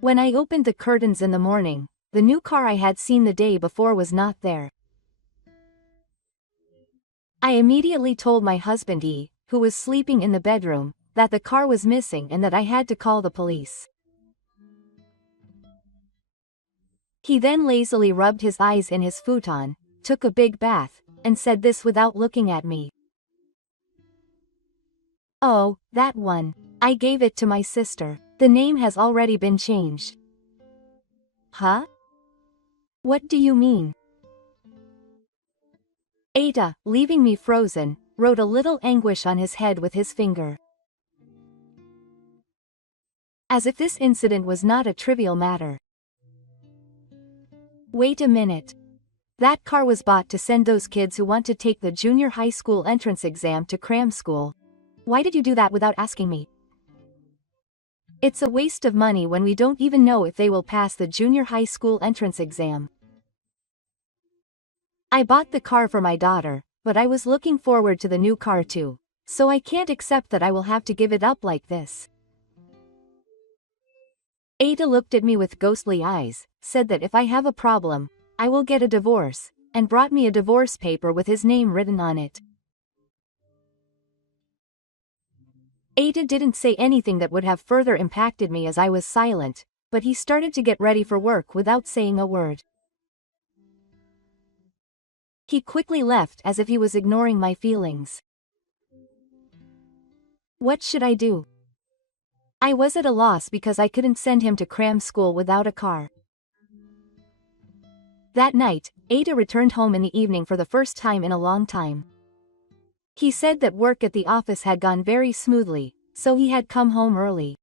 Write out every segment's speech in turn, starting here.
When I opened the curtains in the morning, the new car I had seen the day before was not there. I immediately told my husband E, who was sleeping in the bedroom, that the car was missing and that I had to call the police. He then lazily rubbed his eyes in his futon, took a big bath, and said this without looking at me. "Oh, that one. I gave it to my sister. The name has already been changed." "Huh? What do you mean?" Ada, leaving me frozen, wrote a little anguish on his head with his finger. As if this incident was not a trivial matter. Wait a minute. That car was bought to send those kids who want to take the junior high school entrance exam to cram school. Why did you do that without asking me? It's a waste of money when we don't even know if they will pass the junior high school entrance exam. I bought the car for my daughter, but I was looking forward to the new car too, so I can't accept that I will have to give it up like this. Ada looked at me with ghostly eyes, said that if I have a problem, I will get a divorce, and brought me a divorce paper with his name written on it. Ada didn't say anything that would have further impacted me as I was silent, but he started to get ready for work without saying a word. He quickly left as if he was ignoring my feelings. What should I do? I was at a loss because I couldn't send him to cram school without a car. That night, Ada returned home in the evening for the first time in a long time. He said that work at the office had gone very smoothly, so he had come home early.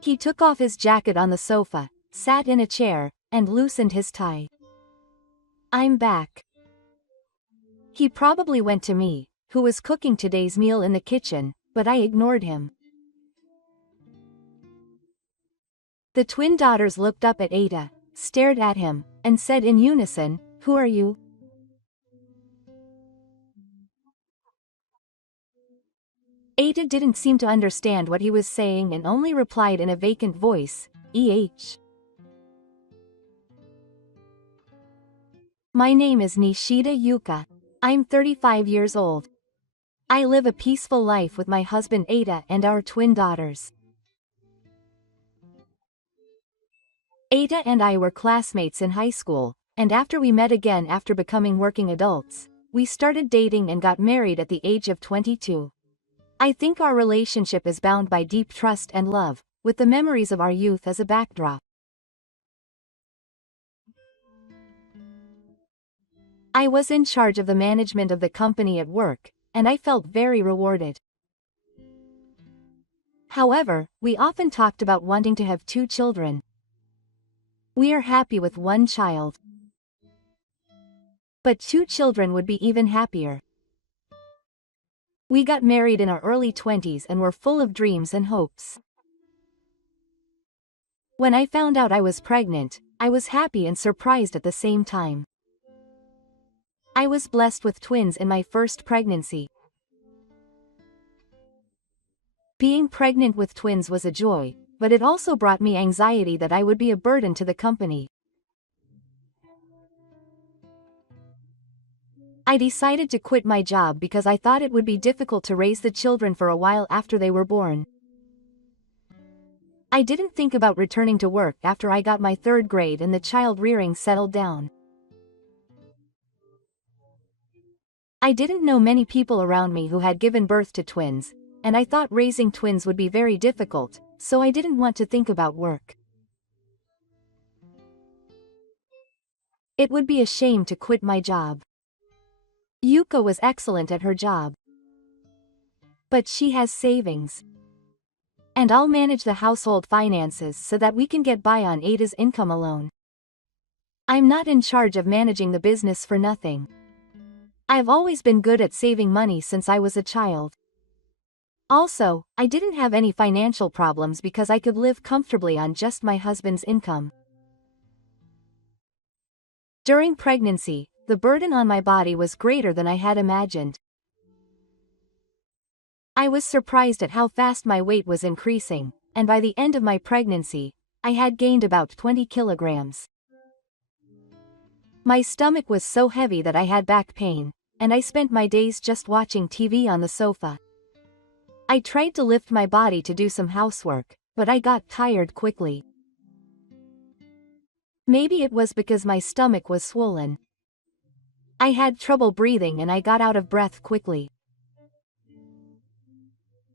He took off his jacket on the sofa, sat in a chair, and loosened his tie. "I'm back." He probably went to me, who was cooking today's meal in the kitchen, but I ignored him. The twin daughters looked up at Ada, stared at him, and said in unison, "Who are you?" Ada didn't seem to understand what he was saying and only replied in a vacant voice, "Eh." "My name is Nishida Yuka. I'm 35 years old. I live a peaceful life with my husband Ada and our twin daughters." Ada and I were classmates in high school, and after we met again after becoming working adults, we started dating and got married at the age of 22. I think our relationship is bound by deep trust and love, with the memories of our youth as a backdrop. I was in charge of the management of the company at work, and I felt very rewarded. However, we often talked about wanting to have 2 children. We are happy with 1 child. But 2 children would be even happier. We got married in our early 20s and were full of dreams and hopes. When I found out I was pregnant, I was happy and surprised at the same time. I was blessed with twins in my first pregnancy. Being pregnant with twins was a joy, but it also brought me anxiety that I would be a burden to the company. I decided to quit my job because I thought it would be difficult to raise the children for a while after they were born. I didn't think about returning to work after I got my 3rd grade and the child rearing settled down. I didn't know many people around me who had given birth to twins, and I thought raising twins would be very difficult, so I didn't want to think about work. It would be a shame to quit my job. Yuka was excellent at her job. But she has savings. And I'll manage the household finances so that we can get by on Ada's income alone. I'm not in charge of managing the business for nothing. I've always been good at saving money since I was a child. Also, I didn't have any financial problems because I could live comfortably on just my husband's income. During pregnancy, the burden on my body was greater than I had imagined. I was surprised at how fast my weight was increasing, and by the end of my pregnancy, I had gained about 20 kilograms. My stomach was so heavy that I had back pain, and I spent my days just watching TV on the sofa. I tried to lift my body to do some housework, but I got tired quickly. Maybe it was because my stomach was swollen. I had trouble breathing and I got out of breath quickly.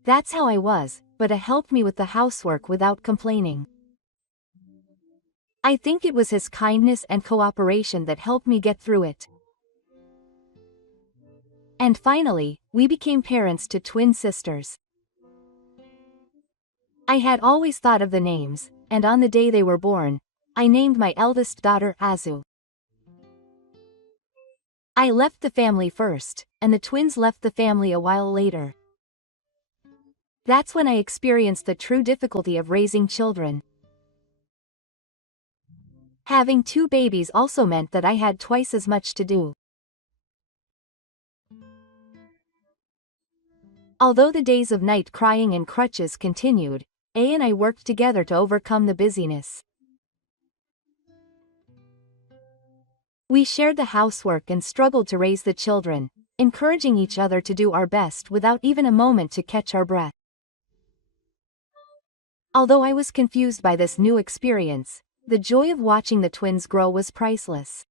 That's how I was, but it helped me with the housework without complaining. I think it was his kindness and cooperation that helped me get through it. And finally, we became parents to twin sisters. I had always thought of the names, and on the day they were born, I named my eldest daughter Azu. I left the family first, and the twins left the family a while later. That's when I experienced the true difficulty of raising children. Having two babies also meant that I had twice as much to do. Although the days of night crying and crutches continued, A and I worked together to overcome the busyness. We shared the housework and struggled to raise the children, encouraging each other to do our best without even a moment to catch our breath. Although I was confused by this new experience, the joy of watching the twins grow was priceless.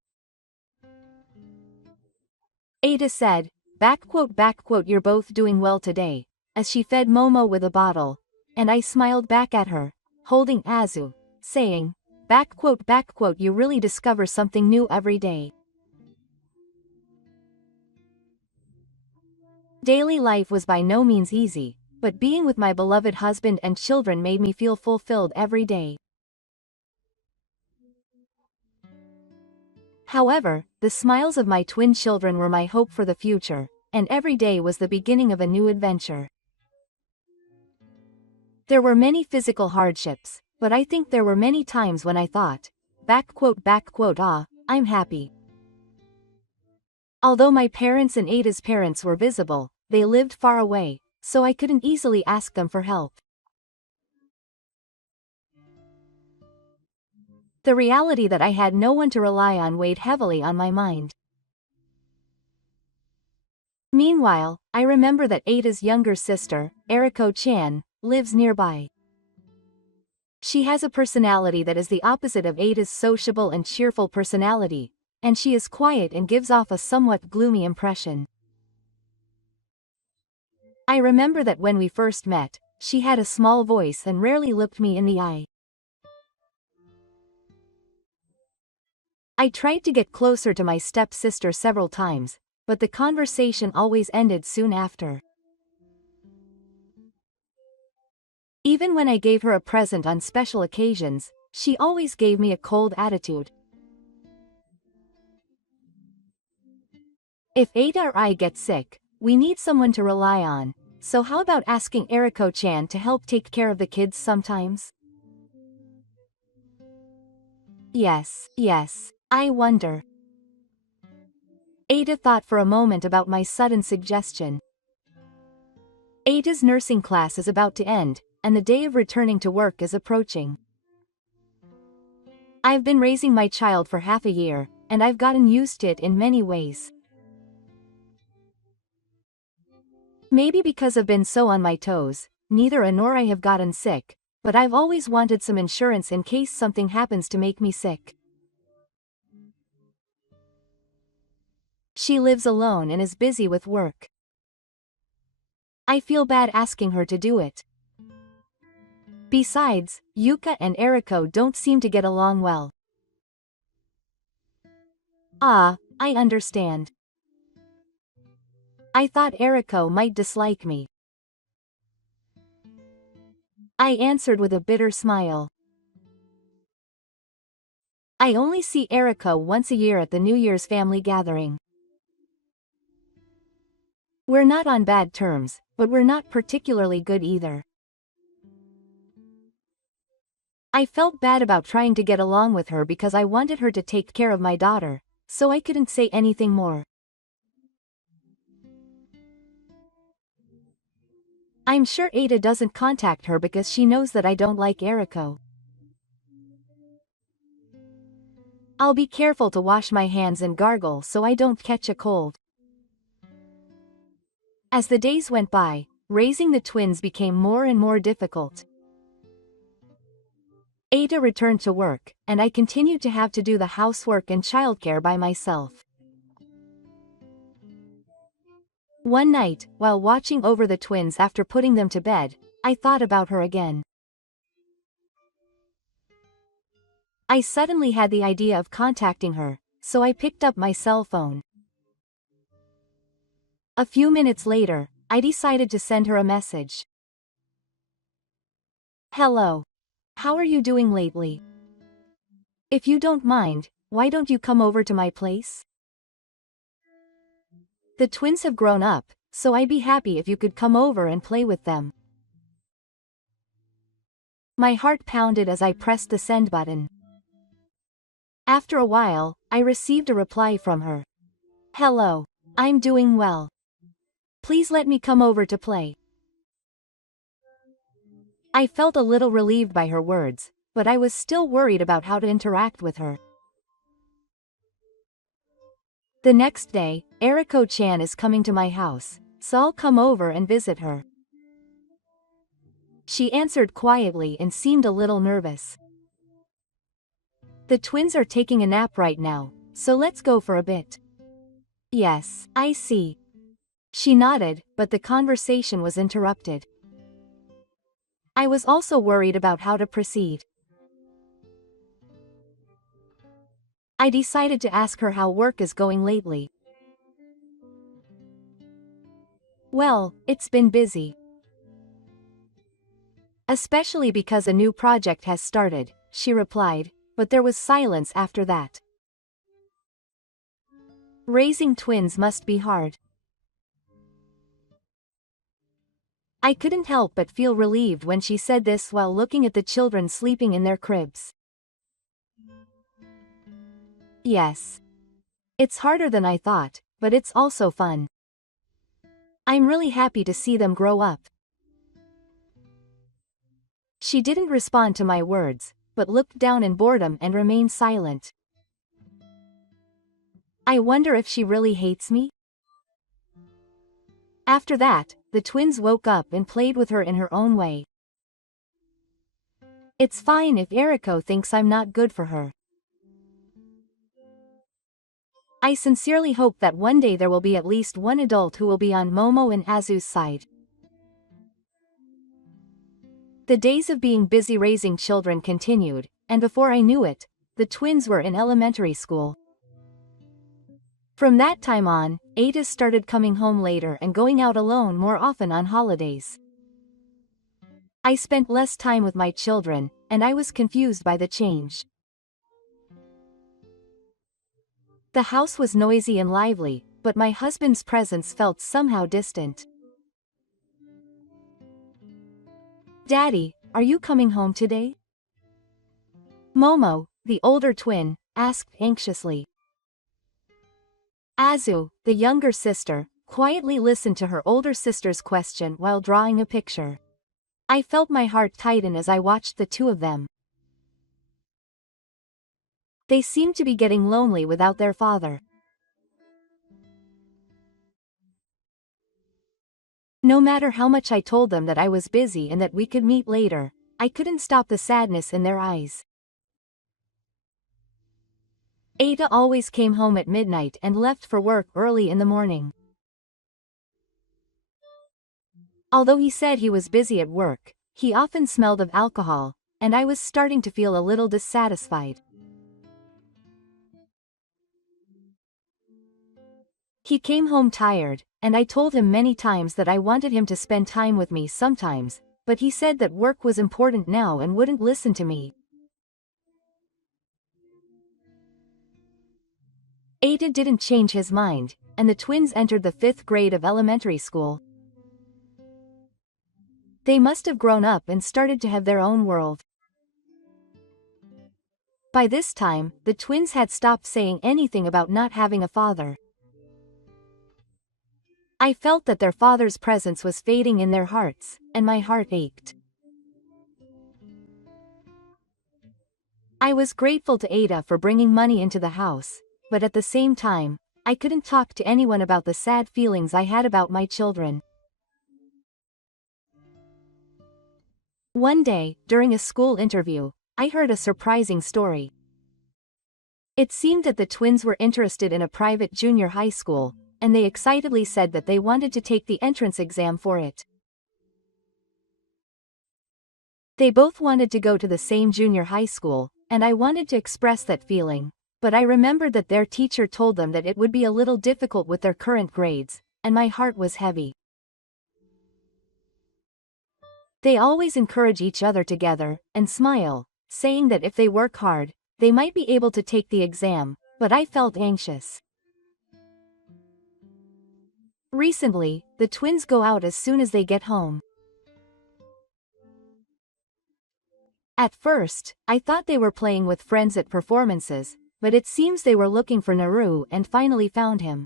Ada said, "You're both doing well today," as she fed Momo with a bottle, and I smiled back at her, holding Azu, saying, "You really discover something new every day." Daily life was by no means easy, but being with my beloved husband and children made me feel fulfilled every day. However, the smiles of my twin children were my hope for the future, and every day was the beginning of a new adventure. There were many physical hardships, but I think there were many times when I thought, I'm happy. Although my parents and Ada's parents were visible, they lived far away, so I couldn't easily ask them for help. The reality that I had no one to rely on weighed heavily on my mind. Meanwhile, I remember that Ada's younger sister, Eriko-chan, lives nearby. She has a personality that is the opposite of Ada's sociable and cheerful personality, and she is quiet and gives off a somewhat gloomy impression. I remember that when we first met, she had a small voice and rarely looked me in the eye. I tried to get closer to my stepsister several times, but the conversation always ended soon after. Even when I gave her a present on special occasions, she always gave me a cold attitude. If Ada or I get sick, we need someone to rely on, so how about asking Eriko-chan to help take care of the kids sometimes? Yes, I wonder. Ada thought for a moment about my sudden suggestion. Ada's nursing class is about to end, and the day of returning to work is approaching. I've been raising my child for half a year, and I've gotten used to it in many ways. Maybe because I've been so on my toes, neither Anna nor I have gotten sick, but I've always wanted some insurance in case something happens to make me sick. She lives alone and is busy with work. I feel bad asking her to do it. Besides, Yuka and Eriko don't seem to get along well. I understand. I thought Eriko might dislike me. I answered with a bitter smile. I only see Eriko once a year at the New Year's family gathering. We're not on bad terms, but we're not particularly good either. I felt bad about trying to get along with her because I wanted her to take care of my daughter, so I couldn't say anything more. I'm sure Ada doesn't contact her because she knows that I don't like Eriko. I'll be careful to wash my hands and gargle so I don't catch a cold. As the days went by, raising the twins became more and more difficult. Ada returned to work, and I continued to have to do the housework and childcare by myself. One night, while watching over the twins after putting them to bed, I thought about her again. I suddenly had the idea of contacting her, so I picked up my cell phone. A few minutes later, I decided to send her a message. Hello. How are you doing lately? If you don't mind, why don't you come over to my place? The twins have grown up, so I'd be happy if you could come over and play with them. My heart pounded as I pressed the send button. After a while, I received a reply from her. Hello. I'm doing well. Please let me come over to play. I felt a little relieved by her words, but I was still worried about how to interact with her. The next day, Eriko-chan is coming to my house, so I'll come over and visit her. She answered quietly and seemed a little nervous. The twins are taking a nap right now, so let's go for a bit. Yes, I see. She nodded, but the conversation was interrupted. I was also worried about how to proceed. I decided to ask her how work is going lately. Well, it's been busy. Especially because a new project has started, she replied, but there was silence after that. Raising twins must be hard. I couldn't help but feel relieved when she said this while looking at the children sleeping in their cribs. Yes. It's harder than I thought, but it's also fun. I'm really happy to see them grow up. She didn't respond to my words, but looked down in boredom and remained silent. I wonder if she really hates me? After that, the twins woke up and played with her in her own way. It's fine if Eriko thinks I'm not good for her. I sincerely hope that one day there will be at least one adult who will be on Momo and Azu's side. The days of being busy raising children continued, and before I knew it, the twins were in elementary school. From that time on, Ada started coming home later and going out alone more often on holidays. I spent less time with my children, and I was confused by the change. The house was noisy and lively, but my husband's presence felt somehow distant. Daddy, are you coming home today? Momo, the older twin, asked anxiously. Azu, the younger sister, quietly listened to her older sister's question while drawing a picture. I felt my heart tighten as I watched the two of them. They seemed to be getting lonely without their father. No matter how much I told them that I was busy and that we could meet later, I couldn't stop the sadness in their eyes. Ada always came home at midnight and left for work early in the morning. Although he said he was busy at work, he often smelled of alcohol, and I was starting to feel a little dissatisfied. He came home tired, and I told him many times that I wanted him to spend time with me sometimes, but he said that work was important now and wouldn't listen to me. Ada didn't change his mind, and the twins entered the 5th grade of elementary school. They must have grown up and started to have their own world. By this time, the twins had stopped saying anything about not having a father. I felt that their father's presence was fading in their hearts, and my heart ached. I was grateful to Ada for bringing money into the house, but at the same time, I couldn't talk to anyone about the sad feelings I had about my children. One day, during a school interview, I heard a surprising story. It seemed that the twins were interested in a private junior high school, and they excitedly said that they wanted to take the entrance exam for it. They both wanted to go to the same junior high school, and I wanted to express that feeling, but I remembered that their teacher told them that it would be a little difficult with their current grades, and my heart was heavy. They always encourage each other together, and smile, saying that if they work hard, they might be able to take the exam, but I felt anxious. Recently, the twins go out as soon as they get home. At first, I thought they were playing with friends at performances, but it seems they were looking for Naru and finally found him.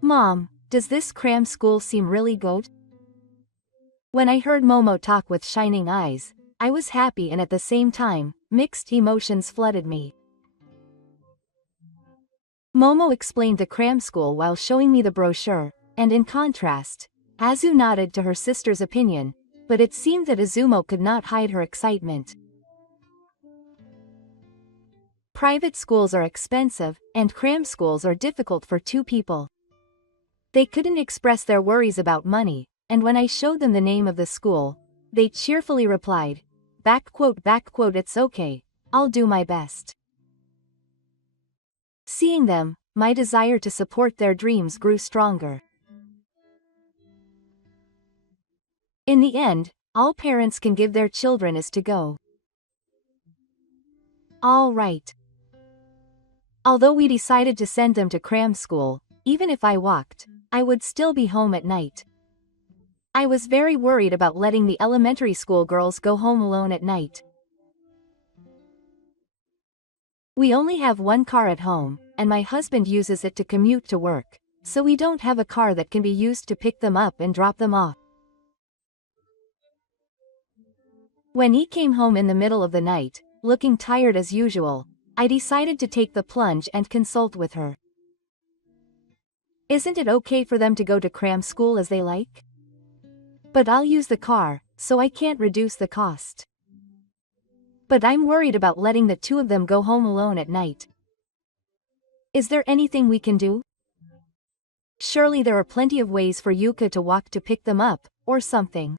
Mom, does this cram school seem really good? When I heard Momo talk with shining eyes, I was happy and at the same time, mixed emotions flooded me. Momo explained the cram school while showing me the brochure, and in contrast, Azu nodded to her sister's opinion, but it seemed that Azumo could not hide her excitement. Private schools are expensive, and cram schools are difficult for two people. They couldn't express their worries about money, and when I showed them the name of the school, they cheerfully replied, "It's okay, I'll do my best." Seeing them, my desire to support their dreams grew stronger. In the end, all parents can give their children is to go. All right. Although we decided to send them to cram school, even if I walked, I would still be home at night. I was very worried about letting the elementary school girls go home alone at night. We only have one car at home, and my husband uses it to commute to work, so we don't have a car that can be used to pick them up and drop them off. When he came home in the middle of the night, looking tired as usual, I decided to take the plunge and consult with her. Isn't it okay for them to go to cram school as they like? But I'll use the car, so I can't reduce the cost. But I'm worried about letting the two of them go home alone at night. Is there anything we can do? Surely there are plenty of ways for Yuka to walk to pick them up, or something.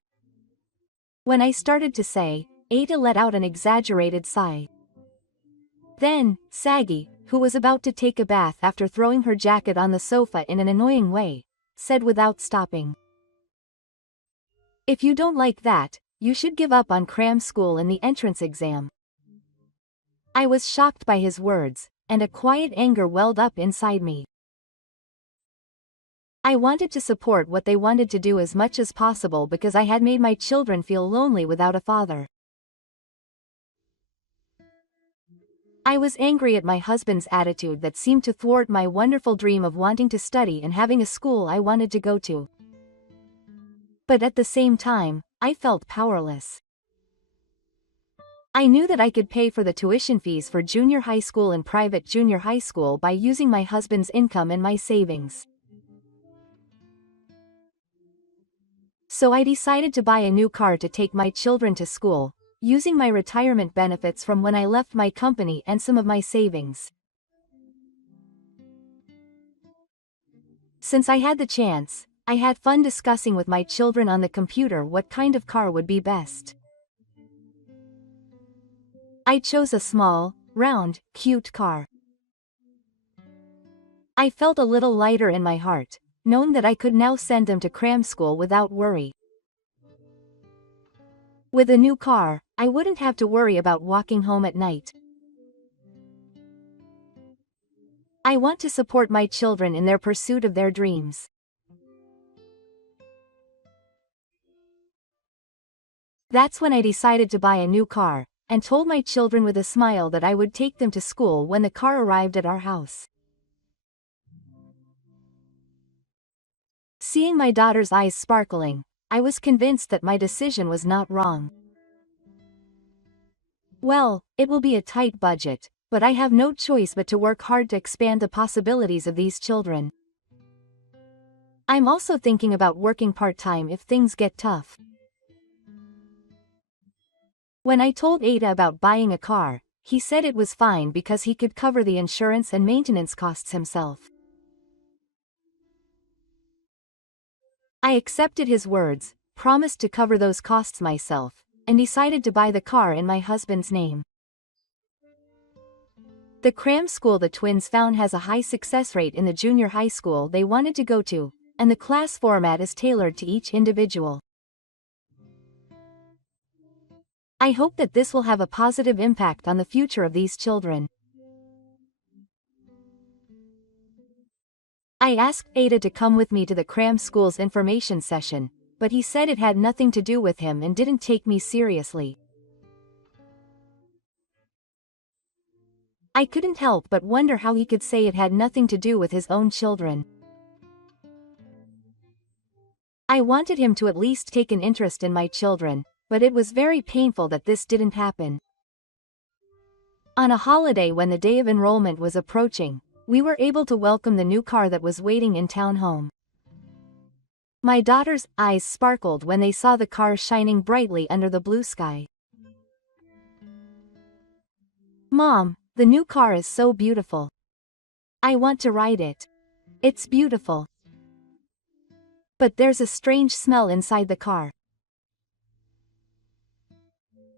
When I started to say, Ada let out an exaggerated sigh. Then, Sagi, who was about to take a bath after throwing her jacket on the sofa in an annoying way, said without stopping, "If you don't like that, you should give up on cram school and the entrance exam." I was shocked by his words, and a quiet anger welled up inside me. I wanted to support what they wanted to do as much as possible because I had made my children feel lonely without a father. I was angry at my husband's attitude that seemed to thwart my wonderful dream of wanting to study and having a school I wanted to go to. But at the same time, I felt powerless. I knew that I could pay for the tuition fees for junior high school and private junior high school by using my husband's income and my savings. So I decided to buy a new car to take my children to school, using my retirement benefits from when I left my company and some of my savings. Since I had the chance, I had fun discussing with my children on the computer what kind of car would be best. I chose a small, round, cute car. I felt a little lighter in my heart, knowing that I could now send them to cram school without worry. With a new car, I wouldn't have to worry about walking home at night. I want to support my children in their pursuit of their dreams. That's when I decided to buy a new car, and told my children with a smile that I would take them to school when the car arrived at our house. Seeing my daughter's eyes sparkling, I was convinced that my decision was not wrong. Well, it will be a tight budget, but I have no choice but to work hard to expand the possibilities of these children. I'm also thinking about working part-time if things get tough. When I told Ada about buying a car, he said it was fine because he could cover the insurance and maintenance costs himself. I accepted his words, promised to cover those costs myself, and decided to buy the car in my husband's name. The cram school the twins found has a high success rate in the junior high school they wanted to go to, and the class format is tailored to each individual. I hope that this will have a positive impact on the future of these children. I asked Ada to come with me to the cram school's information session, but he said it had nothing to do with him and didn't take me seriously. I couldn't help but wonder how he could say it had nothing to do with his own children. I wanted him to at least take an interest in my children, but it was very painful that this didn't happen. On a holiday when the day of enrollment was approaching, we were able to welcome the new car that was waiting in town home. My daughter's eyes sparkled when they saw the car shining brightly under the blue sky. "Mom, the new car is so beautiful. I want to ride it. It's beautiful. But there's a strange smell inside the car."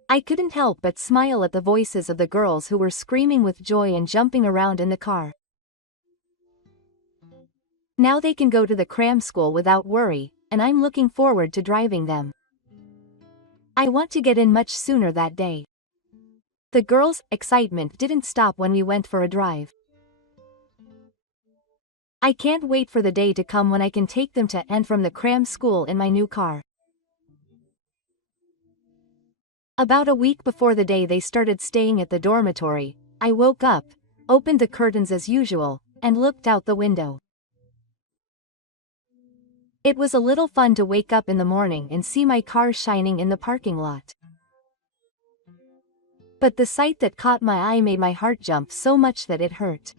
I couldn't help but smile at the voices of the girls who were screaming with joy and jumping around in the car. Now they can go to the cram school without worry, and I'm looking forward to driving them. I want to get in much sooner that day. The girls' excitement didn't stop when we went for a drive. I can't wait for the day to come when I can take them to and from the cram school in my new car. About a week before the day they started staying at the dormitory, I woke up, opened the curtains as usual, and looked out the window. It was a little fun to wake up in the morning and see my car shining in the parking lot. But the sight that caught my eye made my heart jump so much that it hurt.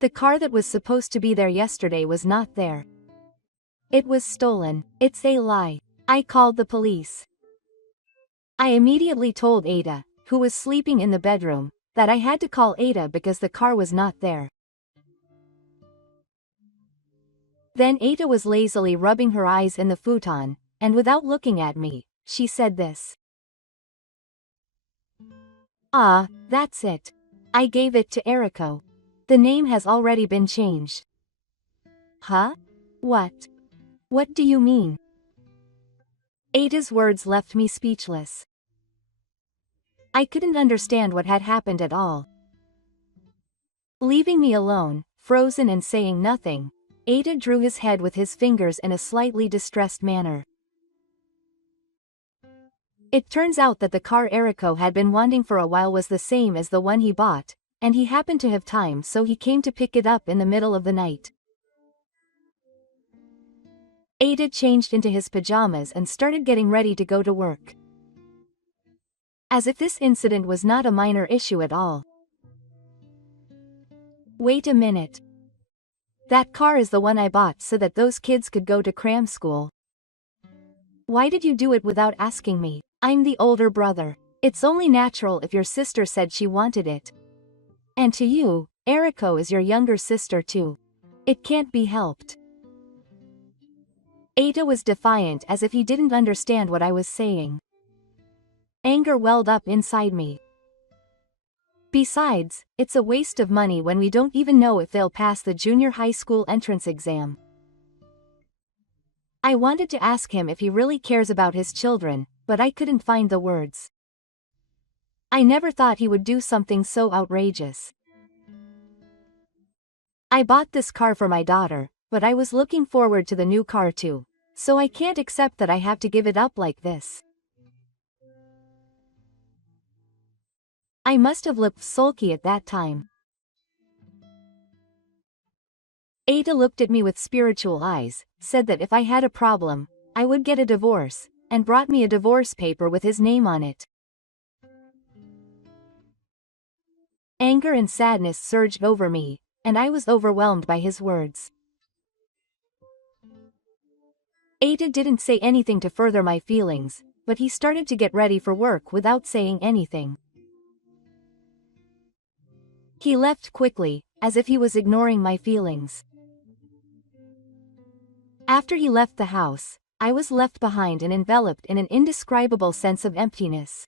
The car that was supposed to be there yesterday was not there. It was stolen. It's a lie. I called the police. I immediately told Ada, who was sleeping in the bedroom, that I had to call Ada because the car was not there. Then Ada was lazily rubbing her eyes in the futon, and without looking at me, she said this. "Ah, that's it. I gave it to Eriko. The name has already been changed." "Huh? What? What do you mean?" Ada's words left me speechless. I couldn't understand what had happened at all. Leaving me alone, frozen and saying nothing, Ada drew his head with his fingers in a slightly distressed manner. It turns out that the car Eriko had been wanting for a while was the same as the one he bought, and he happened to have time, so he came to pick it up in the middle of the night. Ada changed into his pajamas and started getting ready to go to work. As if this incident was not a minor issue at all. "Wait a minute. That car is the one I bought so that those kids could go to cram school. Why did you do it without asking me? I'm the older brother. It's only natural if your sister said she wanted it. And to you, Eriko is your younger sister too. It can't be helped." Ada was defiant as if he didn't understand what I was saying. Anger welled up inside me. Besides, it's a waste of money when we don't even know if they'll pass the junior high school entrance exam. I wanted to ask him if he really cares about his children, but I couldn't find the words. I never thought he would do something so outrageous. I bought this car for my daughter, but I was looking forward to the new car too, so I can't accept that I have to give it up like this. I must have looked sulky at that time. Ada looked at me with spiritual eyes, said that if I had a problem, I would get a divorce, and brought me a divorce paper with his name on it. Anger and sadness surged over me, and I was overwhelmed by his words. Ada didn't say anything to further my feelings, but he started to get ready for work without saying anything. He left quickly, as if he was ignoring my feelings. After he left the house, I was left behind and enveloped in an indescribable sense of emptiness.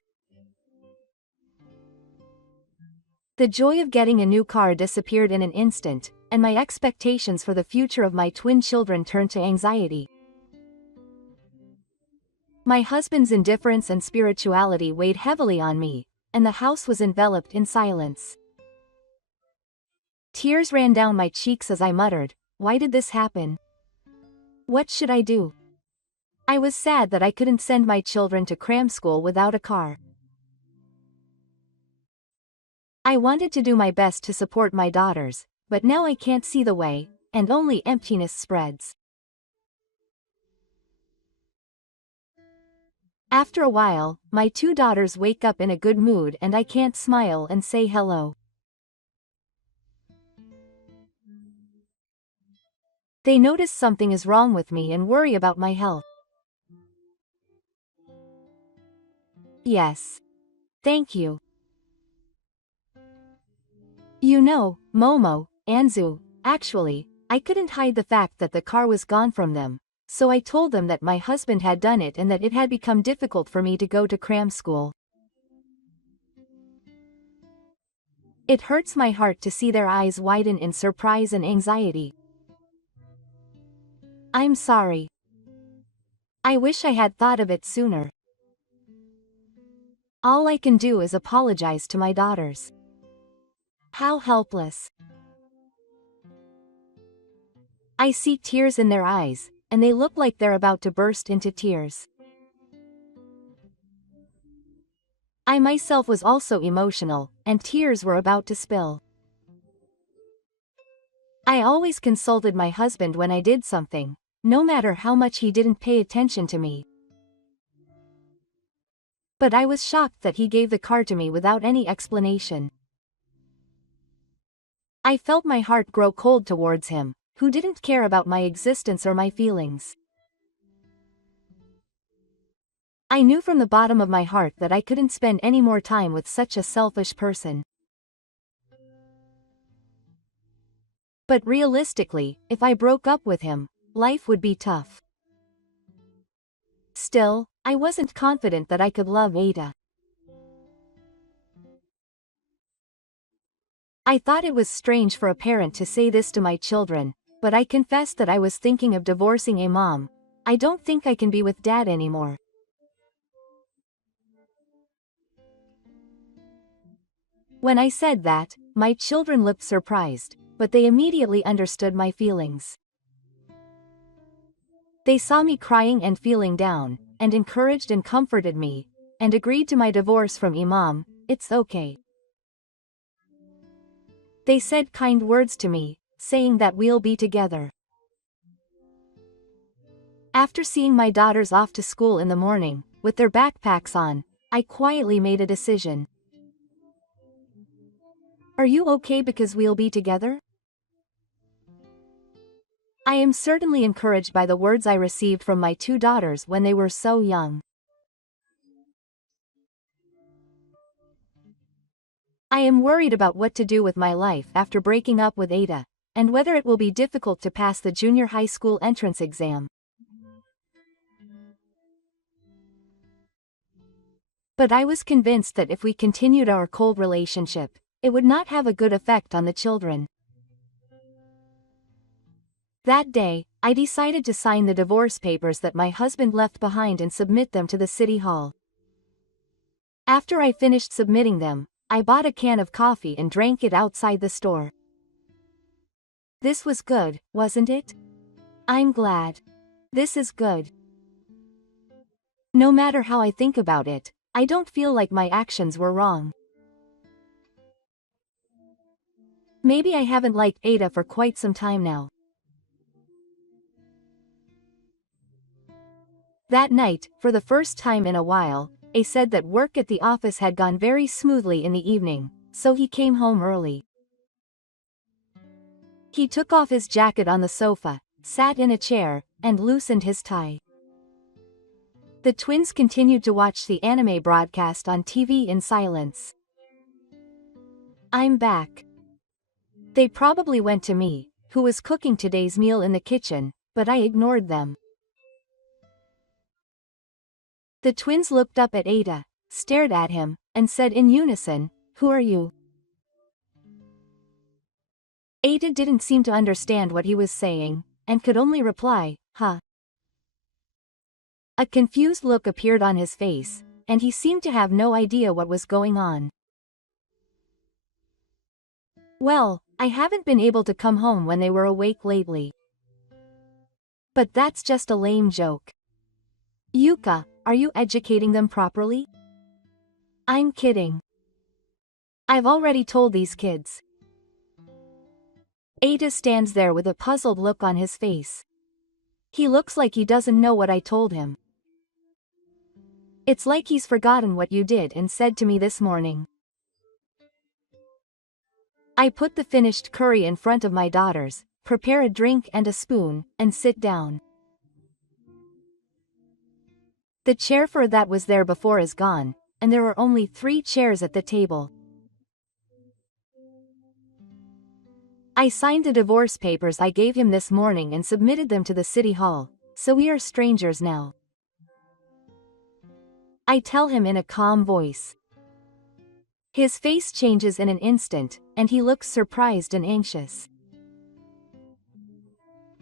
The joy of getting a new car disappeared in an instant, and my expectations for the future of my twin children turned to anxiety. My husband's indifference and spirituality weighed heavily on me, and the house was enveloped in silence. Tears ran down my cheeks as I muttered, "Why did this happen? What should I do?" I was sad that I couldn't send my children to cram school without a car. I wanted to do my best to support my daughters, but now I can't see the way, and only emptiness spreads. After a while, my two daughters wake up in a good mood and I can't smile and say hello. They notice something is wrong with me and worry about my health. Yes. Thank you. You know, Momo, Anzu, actually, I couldn't hide the fact that the car was gone from them, so I told them that my husband had done it and that it had become difficult for me to go to cram school. It hurts my heart to see their eyes widen in surprise and anxiety. I'm sorry. I wish I had thought of it sooner. All I can do is apologize to my daughters. How helpless. I see tears in their eyes, and they look like they're about to burst into tears. I myself was also emotional, and tears were about to spill. I always consulted my husband when I did something, no matter how much he didn't pay attention to me. But I was shocked that he gave the car to me without any explanation. I felt my heart grow cold towards him, who didn't care about my existence or my feelings. I knew from the bottom of my heart that I couldn't spend any more time with such a selfish person. But realistically, if I broke up with him, life would be tough. Still, I wasn't confident that I could love Ada. I thought it was strange for a parent to say this to my children, but I confessed that I was thinking of divorcing a mom. I don't think I can be with Dad anymore. When I said that, my children looked surprised, but they immediately understood my feelings. They saw me crying and feeling down, and encouraged and comforted me, and agreed to my divorce from Imam. It's okay. They said kind words to me, saying that we'll be together. After seeing my daughters off to school in the morning, with their backpacks on, I quietly made a decision. Are you okay because we'll be together? I am certainly encouraged by the words I received from my two daughters when they were so young. I am worried about what to do with my life after breaking up with Ada, and whether it will be difficult to pass the junior high school entrance exam. But I was convinced that if we continued our cold relationship, it would not have a good effect on the children. That day, I decided to sign the divorce papers that my husband left behind and submit them to the city hall. After I finished submitting them, I bought a can of coffee and drank it outside the store. This was good, wasn't it? I'm glad. This is good. No matter how I think about it, I don't feel like my actions were wrong. Maybe I haven't liked Ada for quite some time now. That night, for the first time in a while, A said that work at the office had gone very smoothly in the evening, so he came home early. He took off his jacket on the sofa, sat in a chair, and loosened his tie. The twins continued to watch the anime broadcast on TV in silence. I'm back. They probably went to me, who was cooking today's meal in the kitchen, but I ignored them. The twins looked up at Ada, stared at him, and said in unison, "Who are you?" Ada didn't seem to understand what he was saying, and could only reply, "Huh." A confused look appeared on his face, and he seemed to have no idea what was going on. "Well, I haven't been able to come home when they were awake lately. But that's just a lame joke. Yuka, are you educating them properly?" "I'm kidding. I've already told these kids." Ada stands there with a puzzled look on his face. He looks like he doesn't know what I told him. It's like he's forgotten what you did and said to me this morning. I put the finished curry in front of my daughters, prepare a drink and a spoon, and sit down. The chair for that was there before is gone, and there were only 3 chairs at the table. I signed the divorce papers I gave him this morning and submitted them to the city hall, so we are strangers now. I tell him in a calm voice. His face changes in an instant, and he looks surprised and anxious.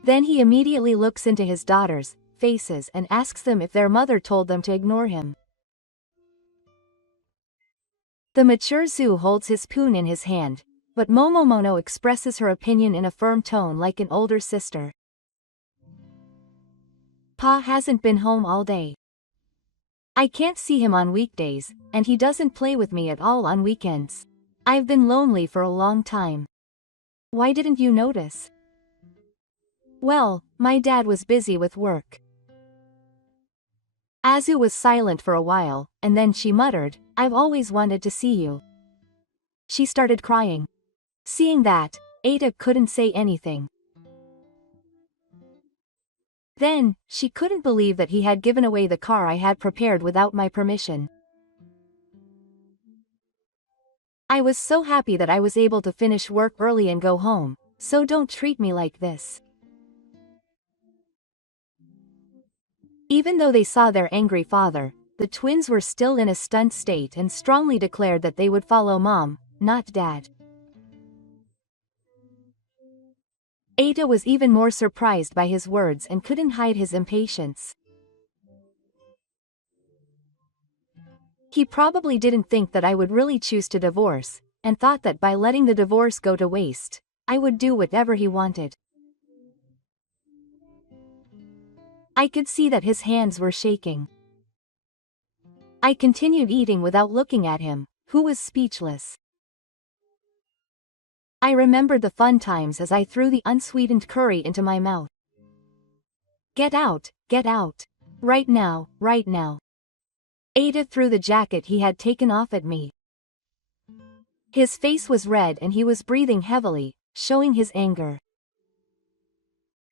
Then he immediately looks into his daughters' faces and asks them if their mother told them to ignore him. The mature Zu holds his spoon in his hand, but Momomono expresses her opinion in a firm tone like an older sister. Pa hasn't been home all day. I can't see him on weekdays, and he doesn't play with me at all on weekends. I've been lonely for a long time. Why didn't you notice? Well, my dad was busy with work. Azu was silent for a while, and then she muttered, "I've always wanted to see you." She started crying. Seeing that, Ada couldn't say anything. Then, she couldn't believe that he had given away the car I had prepared without my permission. I was so happy that I was able to finish work early and go home, so don't treat me like this. Even though they saw their angry father, the twins were still in a stunned state and strongly declared that they would follow Mom, not Dad. Ada was even more surprised by his words and couldn't hide his impatience. He probably didn't think that I would really choose to divorce, and thought that by letting the divorce go to waste, I would do whatever he wanted. I could see that his hands were shaking. I continued eating without looking at him, who was speechless. I remembered the fun times as I threw the unsweetened curry into my mouth. Get out, get out. Right now, right now. Ada threw the jacket he had taken off at me. His face was red and he was breathing heavily, showing his anger.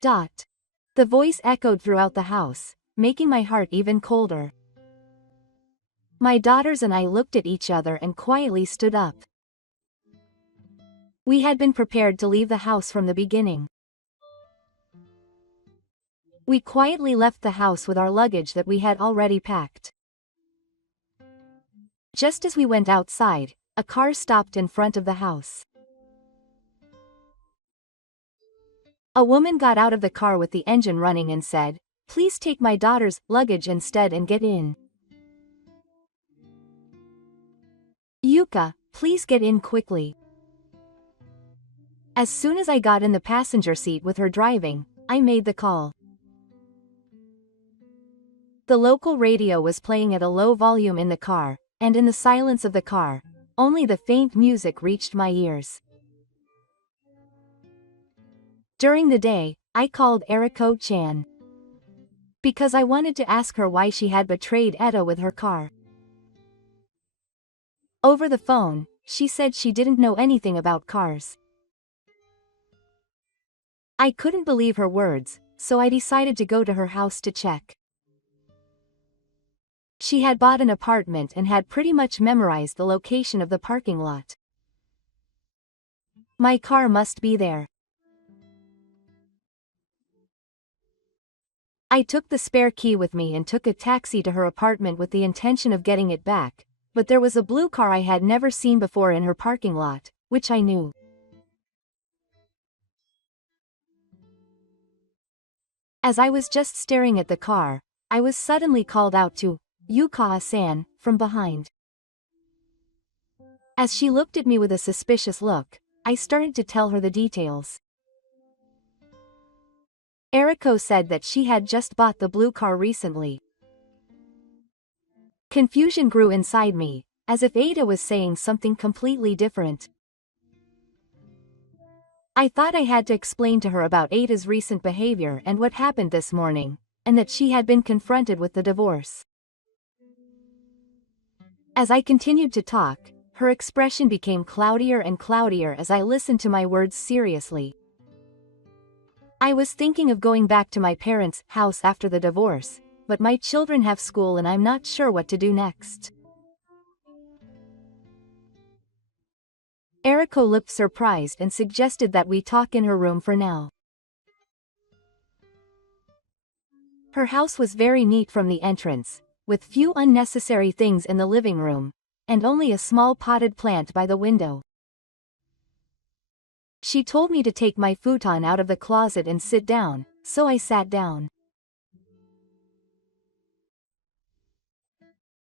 Dot. The voice echoed throughout the house, making my heart even colder. My daughters and I looked at each other and quietly stood up. We had been prepared to leave the house from the beginning. We quietly left the house with our luggage that we had already packed. Just as we went outside, a car stopped in front of the house. A woman got out of the car with the engine running and said, "Please take my daughter's luggage instead and get in." Yuka, please get in quickly. As soon as I got in the passenger seat with her driving, I made the call. The local radio was playing at a low volume in the car, and in the silence of the car, only the faint music reached my ears. During the day, I called Eriko-chan. because I wanted to ask her why she had betrayed Etta with her car. Over the phone, she said she didn't know anything about cars. I couldn't believe her words, so I decided to go to her house to check. She had bought an apartment and had pretty much memorized the location of the parking lot. My car must be there. I took the spare key with me and took a taxi to her apartment with the intention of getting it back, but there was a blue car I had never seen before in her parking lot, which I knew. As I was just staring at the car, I was suddenly called out to Yuka-san from behind. As she looked at me with a suspicious look, I started to tell her the details. Eriko said that she had just bought the blue car recently. Confusion grew inside me, as if Ada was saying something completely different. I thought I had to explain to her about Ada's recent behavior and what happened this morning, and that she had been confronted with the divorce. As I continued to talk, her expression became cloudier and cloudier as I listened to my words seriously. I was thinking of going back to my parents' house after the divorce, but my children have school and I'm not sure what to do next. Eriko looked surprised and suggested that we talk in her room for now. Her house was very neat from the entrance, with few unnecessary things in the living room, and only a small potted plant by the window. She told me to take my futon out of the closet and sit down, so I sat down.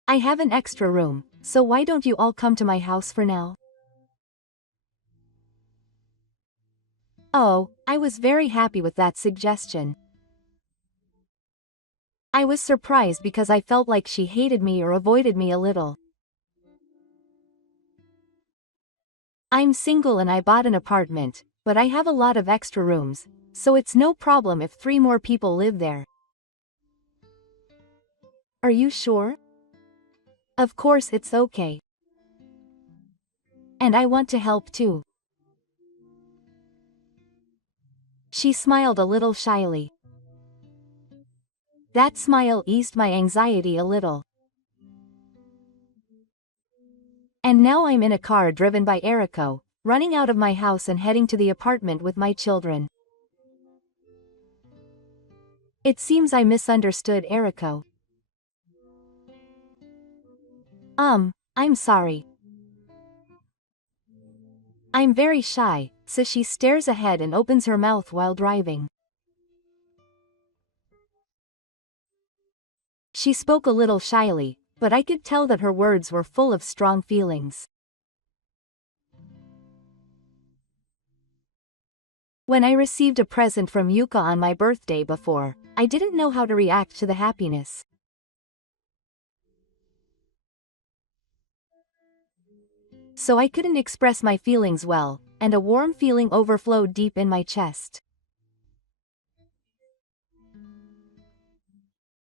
I have an extra room, so why don't you all come to my house for now? Oh, I was very happy with that suggestion. I was surprised because I felt like she hated me or avoided me a little. I'm single and I bought an apartment, but I have a lot of extra rooms, so it's no problem if 3 more people live there. Are you sure? Of course it's okay. And I want to help too. She smiled a little shyly. That smile eased my anxiety a little. And now I'm in a car driven by Eriko, running out of my house and heading to the apartment with my children. It seems I misunderstood Eriko. I'm sorry. I'm very shy, so she stares ahead and opens her mouth while driving. She spoke a little shyly, but I could tell that her words were full of strong feelings. When I received a present from Yuka on my birthday before, I didn't know how to react to the happiness. So I couldn't express my feelings well, and a warm feeling overflowed deep in my chest.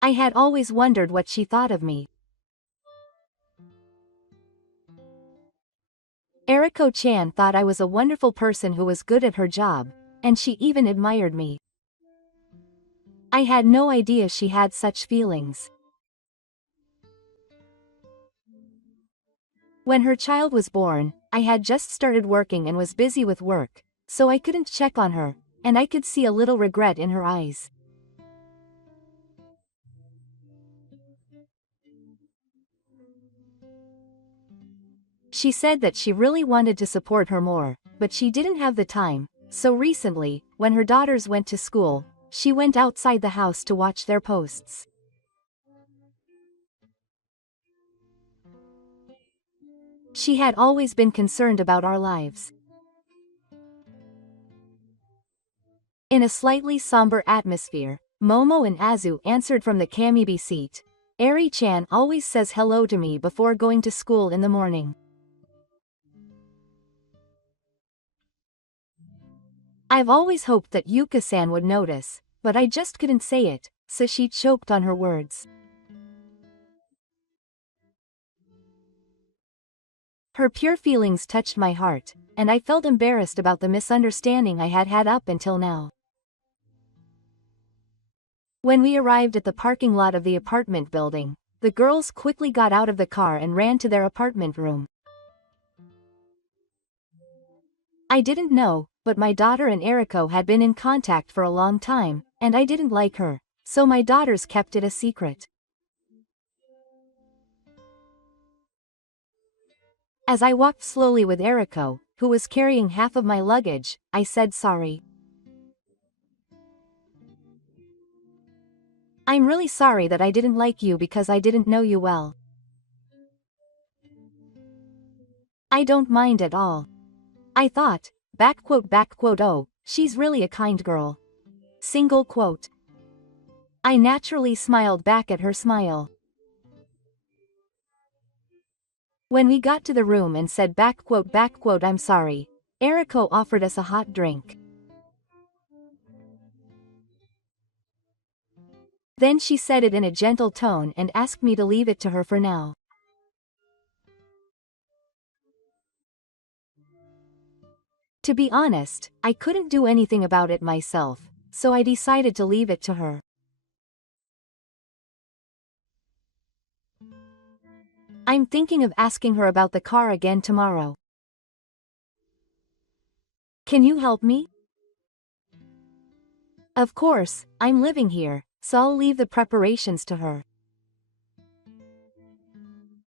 I had always wondered what she thought of me. Eriko-chan thought I was a wonderful person who was good at her job, and she even admired me. I had no idea she had such feelings. When her child was born, I had just started working and was busy with work, so I couldn't check on her, and I could see a little regret in her eyes. She said that she really wanted to support her more, but she didn't have the time, so recently, when her daughters went to school, she went outside the house to watch their posts. She had always been concerned about our lives. In a slightly somber atmosphere, Momo and Azu answered from the Kamibi seat. Eri-chan always says hello to me before going to school in the morning. I've always hoped that Yuka-san would notice, but I just couldn't say it, so she choked on her words. Her pure feelings touched my heart, and I felt embarrassed about the misunderstanding I had had up until now. When we arrived at the parking lot of the apartment building, the girls quickly got out of the car and ran to their apartment room. I didn't know, but my daughter and Eriko had been in contact for a long time, and I didn't like her, so my daughters kept it a secret. As I walked slowly with Eriko, who was carrying half of my luggage, I said sorry. I'm really sorry that I didn't like you because I didn't know you well. I don't mind at all. I thought, oh, she's really a kind girl. Single quote. I naturally smiled back at her smile. When we got to the room and said I'm sorry, Eriko offered us a hot drink. Then she said it in a gentle tone and asked me to leave it to her for now. To be honest, I couldn't do anything about it myself, so I decided to leave it to her. I'm thinking of asking her about the car again tomorrow. Can you help me? Of course, I'm living here, so I'll leave the preparations to her.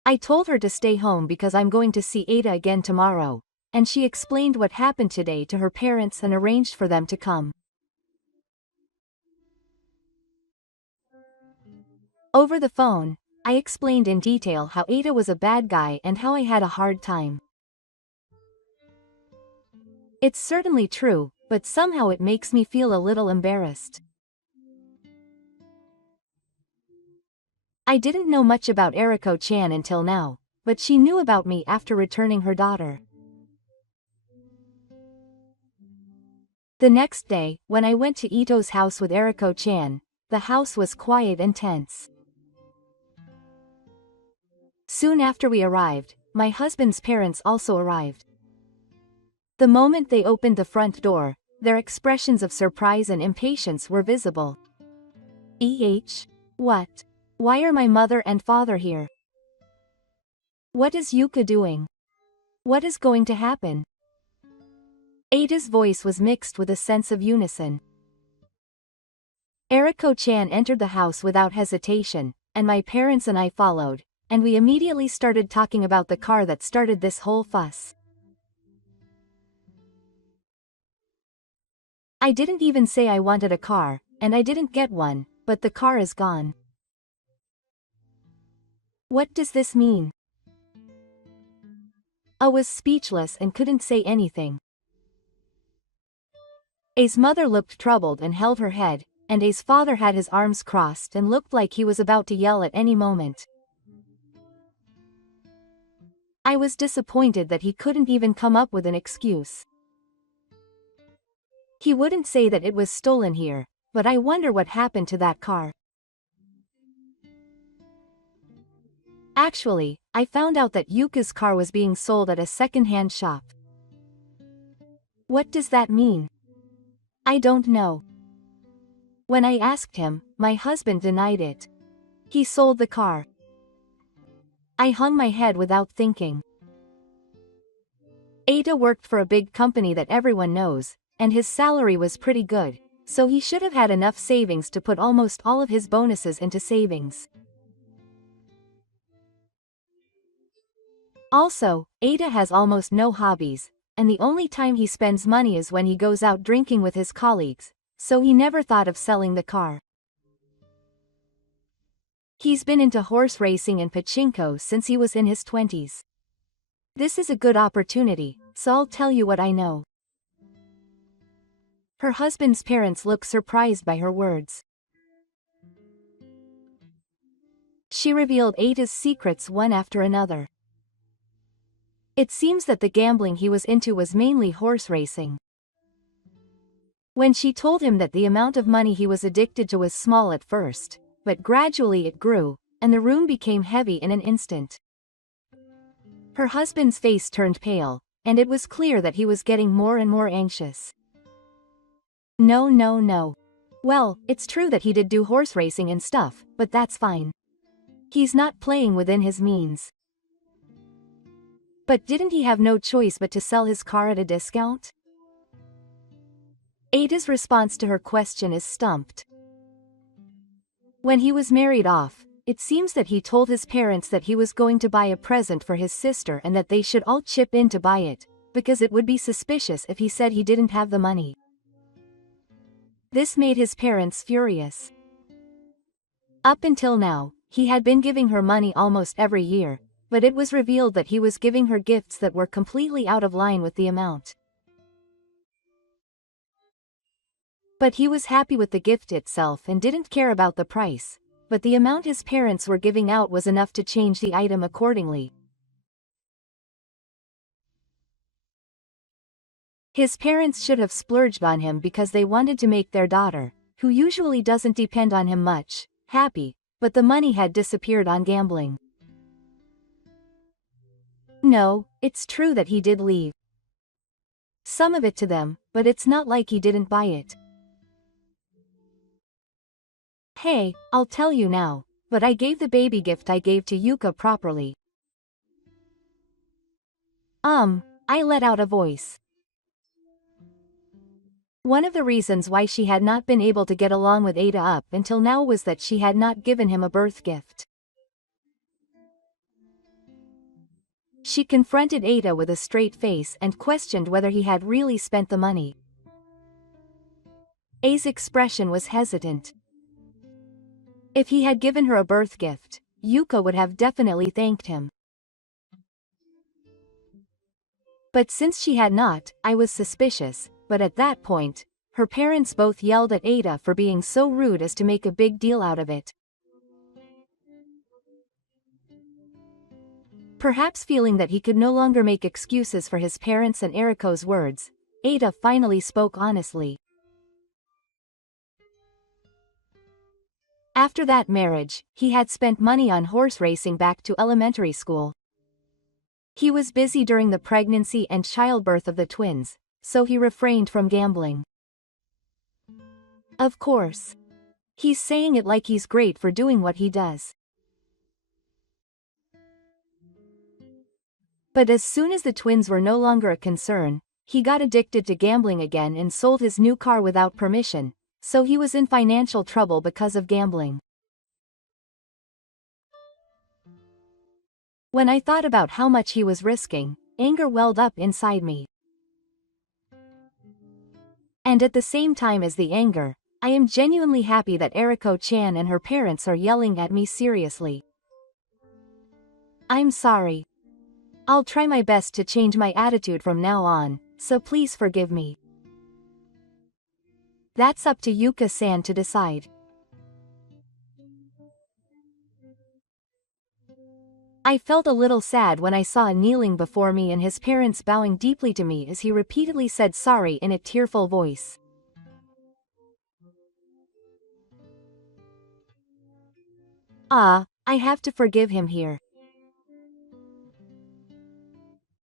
I told her to stay home because I'm going to see Ada again tomorrow, and she explained what happened today to her parents and arranged for them to come. Over the phone, I explained in detail how Ada was a bad guy and how I had a hard time. It's certainly true, but somehow it makes me feel a little embarrassed. I didn't know much about Eriko-chan until now, but she knew about me after returning her daughter. The next day, when I went to Ito's house with Eriko-chan, the house was quiet and tense. Soon after we arrived, my husband's parents also arrived. The moment they opened the front door, their expressions of surprise and impatience were visible. What? Why are my mother and father here? What is Yuka doing? What is going to happen? Ada's voice was mixed with a sense of unison. Eriko-chan entered the house without hesitation, and my parents and I followed, and we immediately started talking about the car that started this whole fuss. I didn't even say I wanted a car, and I didn't get one, but the car is gone. What does this mean? I was speechless and couldn't say anything. A's mother looked troubled and held her head, and A's father had his arms crossed and looked like he was about to yell at any moment. I was disappointed that he couldn't even come up with an excuse. He wouldn't say that it was stolen here, but I wonder what happened to that car. Actually, I found out that Yuka's car was being sold at a second-hand shop. What does that mean? I don't know. When I asked him, my husband denied it. He sold the car. I hung my head without thinking. Ada worked for a big company that everyone knows, and his salary was pretty good, so he should have had enough savings to put almost all of his bonuses into savings. Also, Ada has almost no hobbies, and the only time he spends money is when he goes out drinking with his colleagues, so he never thought of selling the car. He's been into horse racing and pachinko since he was in his 20s. This is a good opportunity, so I'll tell you what I know. Her husband's parents look surprised by her words. She revealed Ada's secrets one after another. It seems that the gambling he was into was mainly horse racing. When she told him that the amount of money he was addicted to was small at first, but gradually it grew, and the room became heavy in an instant. Her husband's face turned pale, and it was clear that he was getting more and more anxious. No, no, no. Well, it's true that he did do horse racing and stuff, but that's fine. He's not playing within his means. But didn't he have no choice but to sell his car at a discount? Ada's response to her question is stumped. When he was married off, it seems that he told his parents that he was going to buy a present for his sister and that they should all chip in to buy it, because it would be suspicious if he said he didn't have the money. This made his parents furious. Up until now, he had been giving her money almost every year, but it was revealed that he was giving her gifts that were completely out of line with the amount. But he was happy with the gift itself and didn't care about the price, but the amount his parents were giving out was enough to change the item accordingly. His parents should have splurged on him because they wanted to make their daughter, who usually doesn't depend on him much, happy, but the money had disappeared on gambling. No, it's true that he did leave some of it to them, but it's not like he didn't buy it. Hey, I'll tell you now, but I gave the baby gift I gave to Yuka properly. I let out a voice. One of the reasons why she had not been able to get along with Ada up until now was that she had not given him a birth gift. She confronted Ada with a straight face and questioned whether he had really spent the money. Ada's expression was hesitant. If he had given her a birth gift, Yuka would have definitely thanked him. But since she had not, I was suspicious, but at that point, her parents both yelled at Ada for being so rude as to make a big deal out of it. Perhaps feeling that he could no longer make excuses for his parents and Eriko's words, Ada finally spoke honestly. After that marriage, he had spent money on horse racing back to elementary school. He was busy during the pregnancy and childbirth of the twins, so he refrained from gambling. Of course. He's saying it like he's great for doing what he does. But as soon as the twins were no longer a concern, he got addicted to gambling again and sold his new car without permission, so he was in financial trouble because of gambling. When I thought about how much he was risking, anger welled up inside me. And at the same time as the anger, I am genuinely happy that Eriko-chan and her parents are yelling at me seriously. I'm sorry. I'll try my best to change my attitude from now on, so please forgive me. That's up to Yuka-san to decide. I felt a little sad when I saw kneeling before me and his parents bowing deeply to me as he repeatedly said sorry in a tearful voice. I have to forgive him here.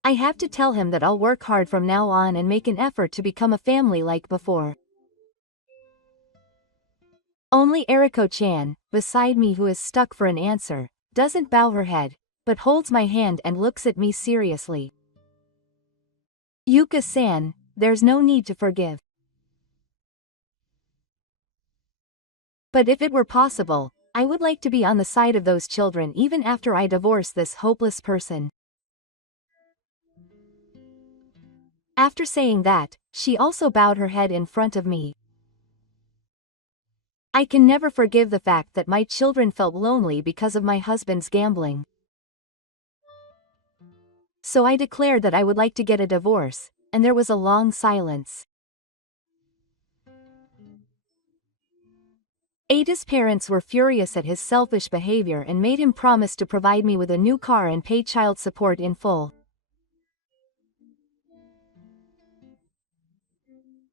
I have to tell him that I'll work hard from now on and make an effort to become a family like before. Only Eriko-chan, beside me who is stuck for an answer, doesn't bow her head, but holds my hand and looks at me seriously. Yuka-san, there's no need to forgive. But if it were possible, I would like to be on the side of those children even after I divorce this hopeless person. After saying that, she also bowed her head in front of me. I can never forgive the fact that my children felt lonely because of my husband's gambling. So I declared that I would like to get a divorce, and there was a long silence. Ada's parents were furious at his selfish behavior and made him promise to provide me with a new car and pay child support in full.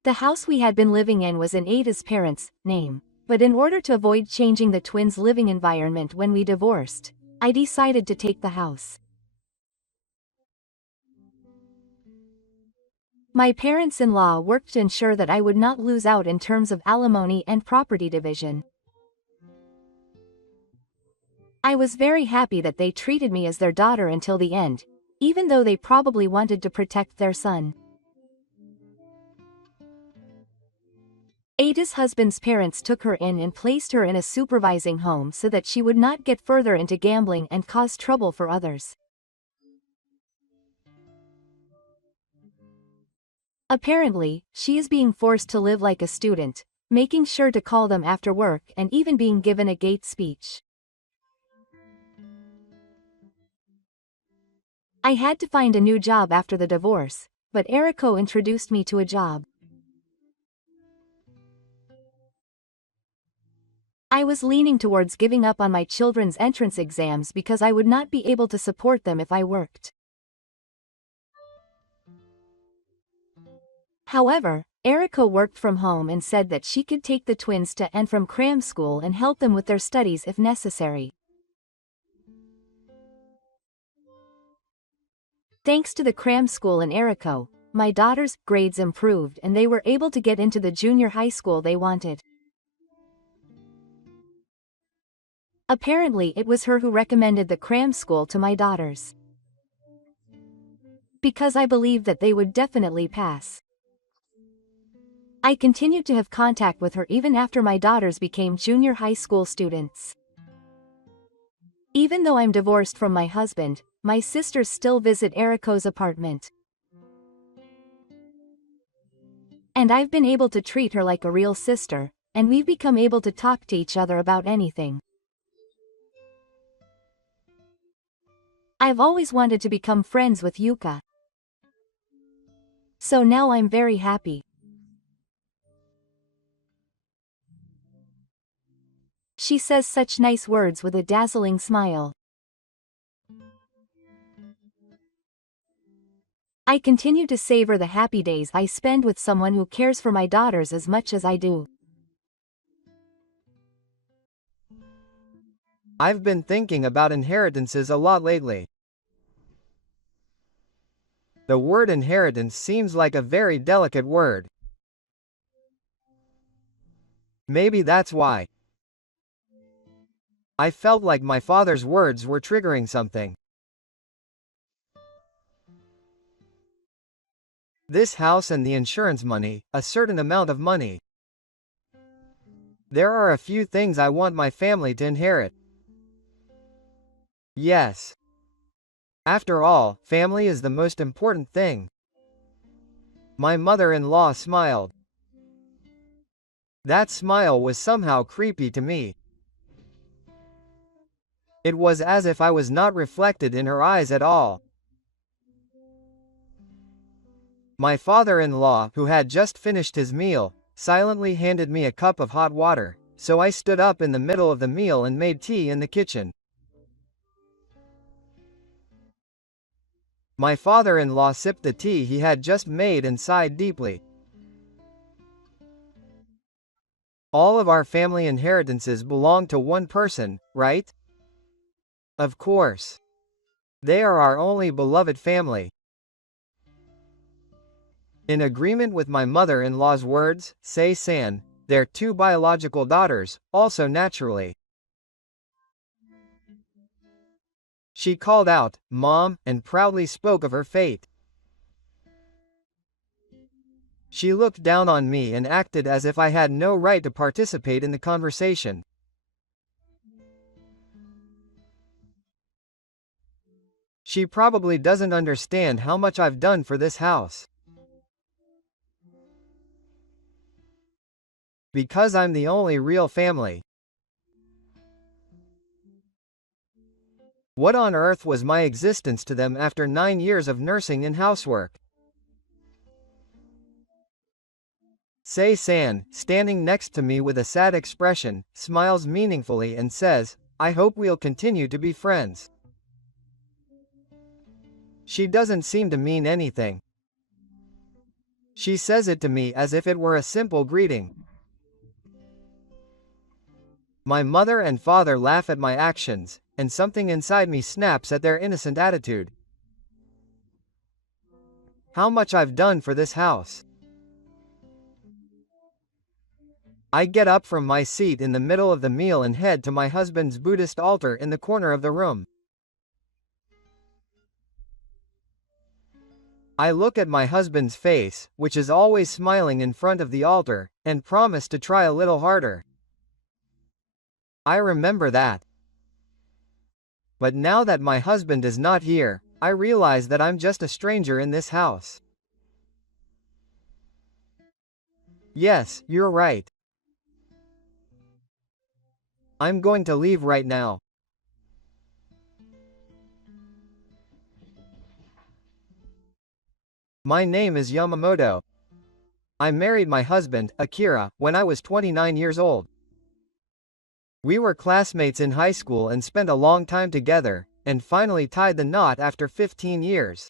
The house we had been living in was in Ada's parents' name, but in order to avoid changing the twins' living environment when we divorced, I decided to take the house. My parents-in-law worked to ensure that I would not lose out in terms of alimony and property division. I was very happy that they treated me as their daughter until the end, even though they probably wanted to protect their son. Ada's husband's parents took her in and placed her in a supervising home so that she would not get further into gambling and cause trouble for others. Apparently, she is being forced to live like a student, making sure to call them after work and even being given a gate speech. I had to find a new job after the divorce, but Eriko introduced me to a job. I was leaning towards giving up on my children's entrance exams because I would not be able to support them if I worked. However, Eriko worked from home and said that she could take the twins to and from cram school and help them with their studies if necessary. Thanks to the cram school and Eriko, my daughter's grades improved and they were able to get into the junior high school they wanted. Apparently it was her who recommended the cram school to my daughters, because I believed that they would definitely pass. I continued to have contact with her even after my daughters became junior high school students. Even though I'm divorced from my husband, my sisters still visit Eriko's apartment. And I've been able to treat her like a real sister, and we've become able to talk to each other about anything. I've always wanted to become friends with Yuka. So now I'm very happy. She says such nice words with a dazzling smile. I continue to savor the happy days I spend with someone who cares for my daughters as much as I do. I've been thinking about inheritances a lot lately. The word inheritance seems like a very delicate word. Maybe that's why. I felt like my father's words were triggering something. This house and the insurance money, a certain amount of money. There are a few things I want my family to inherit. Yes. After all, family is the most important thing. My mother-in-law smiled. That smile was somehow creepy to me. It was as if I was not reflected in her eyes at all. My father-in-law, who had just finished his meal, silently handed me a cup of hot water, so I stood up in the middle of the meal and made tea in the kitchen. My father-in-law sipped the tea he had just made and sighed deeply. All of our family inheritances belong to one person, right? Of course. They are our only beloved family. In agreement with my mother-in-law's words, Sei-san, their two biological daughters, also naturally. She called out, "Mom," and proudly spoke of her fate. She looked down on me and acted as if I had no right to participate in the conversation. She probably doesn't understand how much I've done for this house. Because I'm the only real family. What on earth was my existence to them after 9 years of nursing and housework? Sei-san, standing next to me with a sad expression, smiles meaningfully and says, "I hope we'll continue to be friends." She doesn't seem to mean anything. She says it to me as if it were a simple greeting. My mother and father laugh at my actions, and something inside me snaps at their innocent attitude. How much I've done for this house. I get up from my seat in the middle of the meal and head to my husband's Buddhist altar in the corner of the room. I look at my husband's face, which is always smiling in front of the altar, and promise to try a little harder. I remember that. But now that my husband is not here, I realize that I'm just a stranger in this house. Yes, you're right. I'm going to leave right now. My name is Yamamoto. I married my husband, Akira, when I was 29 years old. We were classmates in high school and spent a long time together, and finally tied the knot after 15 years.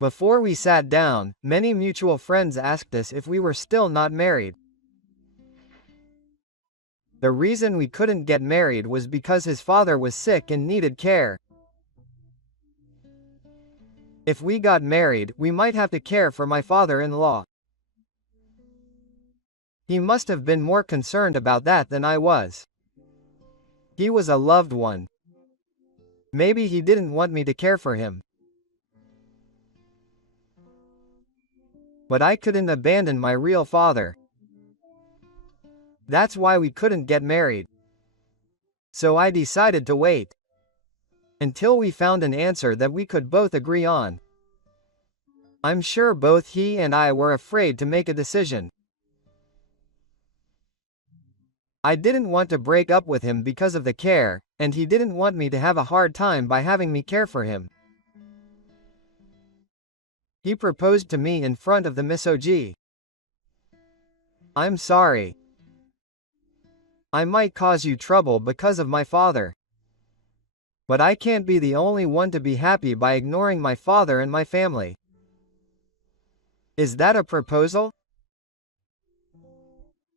Before we sat down, many mutual friends asked us if we were still not married. The reason we couldn't get married was because his father was sick and needed care. If we got married, we might have to care for my father-in-law. He must have been more concerned about that than I was. He was a loved one. Maybe he didn't want me to care for him. But I couldn't abandon my real father. That's why we couldn't get married. So I decided to wait until we found an answer that we could both agree on. I'm sure both he and I were afraid to make a decision. I didn't want to break up with him because of the care, and he didn't want me to have a hard time by having me care for him. He proposed to me in front of the misogi. I'm sorry. I might cause you trouble because of my father. But I can't be the only one to be happy by ignoring my father and my family. Is that a proposal?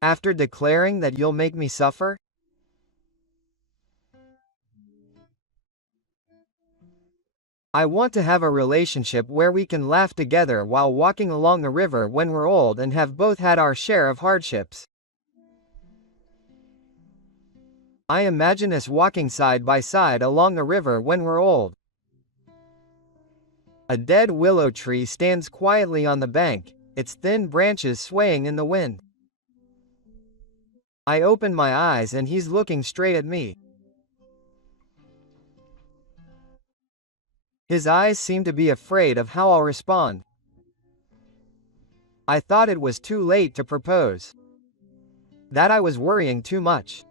After declaring that you'll make me suffer? I want to have a relationship where we can laugh together while walking along the river when we're old and have both had our share of hardships. I imagine us walking side by side along the river when we're old. A dead willow tree stands quietly on the bank, its thin branches swaying in the wind. I open my eyes and he's looking straight at me. His eyes seem to be afraid of how I'll respond. I thought it was too late to propose. That I was worrying too much.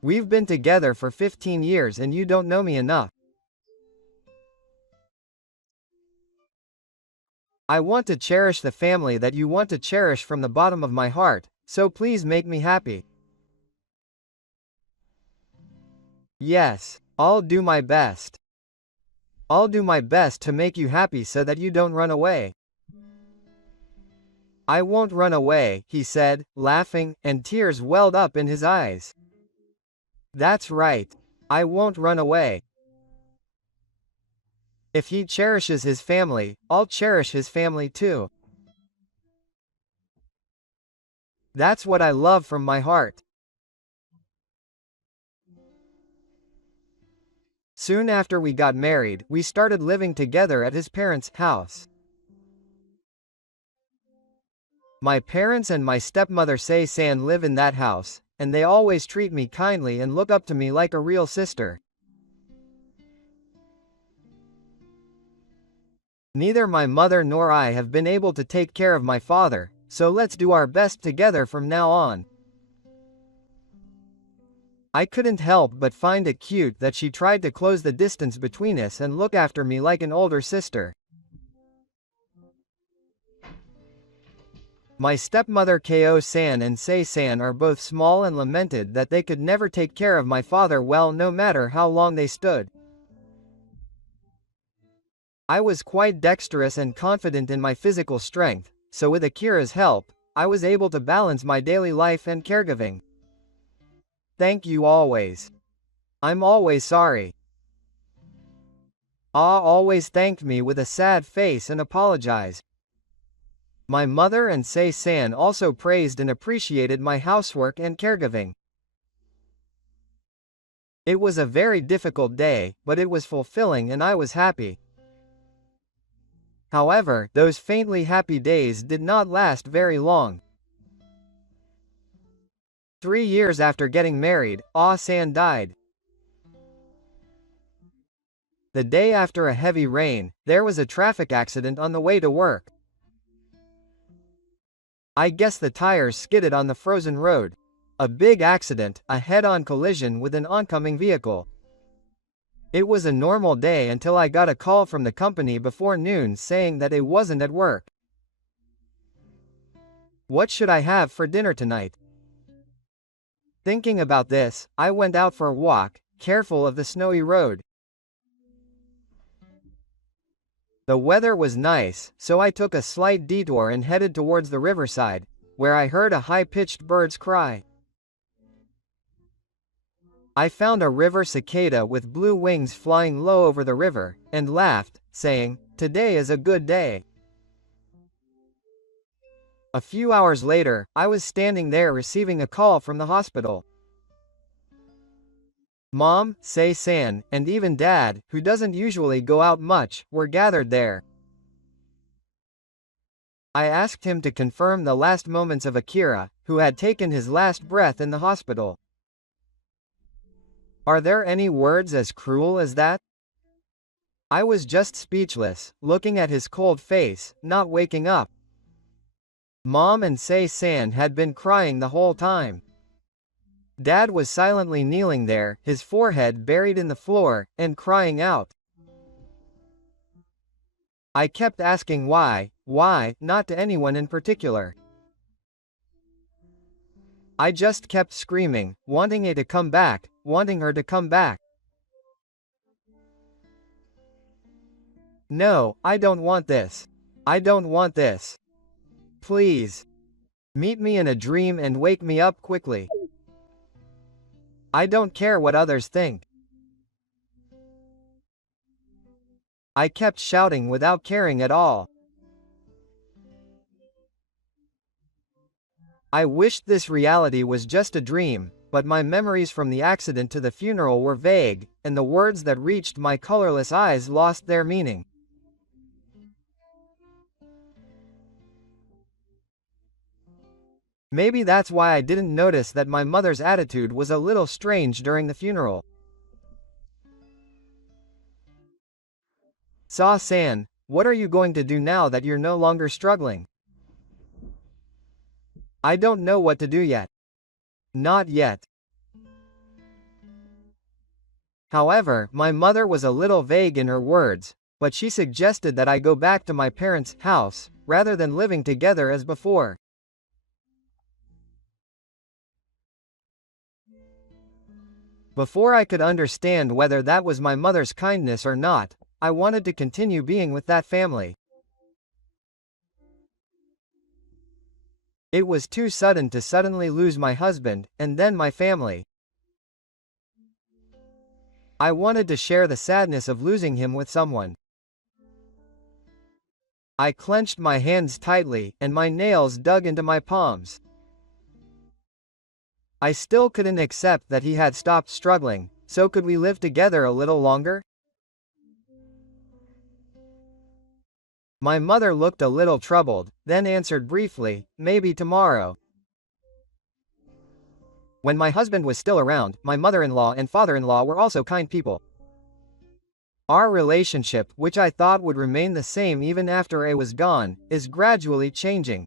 We've been together for 15 years and you don't know me enough. I want to cherish the family that you want to cherish from the bottom of my heart, so please make me happy. Yes, I'll do my best. I'll do my best to make you happy so that you don't run away. I won't run away, he said, laughing, and tears welled up in his eyes. That's right. I won't run away. If he cherishes his family, I'll cherish his family too. That's what I love from my heart. Soon after we got married, we started living together at his parents' house. My parents and my stepmother Sei-san live in that house, and they always treat me kindly and look up to me like a real sister. Neither my mother nor I have been able to take care of my father, so let's do our best together from now on. I couldn't help but find it cute that she tried to close the distance between us and look after me like an older sister. My stepmother Ko-san and Sei-san are both small and lamented that they could never take care of my father well no matter how long they stood. I was quite dexterous and confident in my physical strength, so with Akira's help, I was able to balance my daily life and caregiving. Thank you always. I'm always sorry. Ah always thanked me with a sad face and apologized. My mother and Sei-san also praised and appreciated my housework and caregiving. It was a very difficult day, but it was fulfilling and I was happy. However, those faintly happy days did not last very long. 3 years after getting married, Ah-san died. The day after a heavy rain, there was a traffic accident on the way to work. I guess the tires skidded on the frozen road. A big accident, a head-on collision with an oncoming vehicle. It was a normal day until I got a call from the company before noon saying that it wasn't at work. What should I have for dinner tonight? Thinking about this, I went out for a walk, careful of the snowy road. The weather was nice, so I took a slight detour and headed towards the riverside, where I heard a high-pitched bird's cry. I found a river cicada with blue wings flying low over the river, and laughed, saying, "Today is a good day." A few hours later, I was standing there receiving a call from the hospital. Mom, Sei-san, and even Dad, who doesn't usually go out much, were gathered there. I asked him to confirm the last moments of Akira, who had taken his last breath in the hospital. Are there any words as cruel as that? I was just speechless, looking at his cold face, not waking up. Mom and Sei-san had been crying the whole time. Dad was silently kneeling there, his forehead buried in the floor, and crying out. I kept asking why, not to anyone in particular. I just kept screaming, wanting it to come back, wanting her to come back. No, I don't want this. I don't want this. Please. Meet me in a dream and wake me up quickly. I don't care what others think. I kept shouting without caring at all. I wished this reality was just a dream, but my memories from the accident to the funeral were vague, and the words that reached my colorless eyes lost their meaning. Maybe that's why I didn't notice that my mother's attitude was a little strange during the funeral. Sa-san, what are you going to do now that you're no longer struggling? I don't know what to do yet. Not yet. However, my mother was a little vague in her words, but she suggested that I go back to my parents' house, rather than living together as before. Before I could understand whether that was my mother's kindness or not, I wanted to continue being with that family. It was too sudden to suddenly lose my husband, and then my family. I wanted to share the sadness of losing him with someone. I clenched my hands tightly, and my nails dug into my palms. I still couldn't accept that he had stopped struggling, so could we live together a little longer? My mother looked a little troubled, then answered briefly, "Maybe tomorrow." When my husband was still around, my mother-in-law and father-in-law were also kind people. Our relationship, which I thought would remain the same even after I was gone, is gradually changing.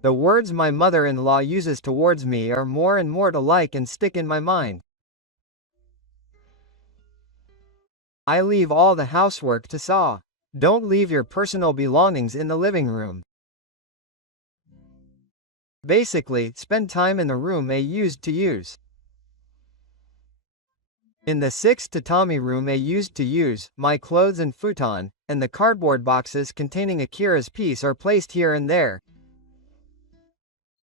The words my mother-in-law uses towards me are more and more to like and stick in my mind. I leave all the housework to Sa. Don't leave your personal belongings in the living room. Basically, spend time in the room I used to use. In the 6th tatami room I used to use, my clothes and futon, and the cardboard boxes containing Akira's piece are placed here and there.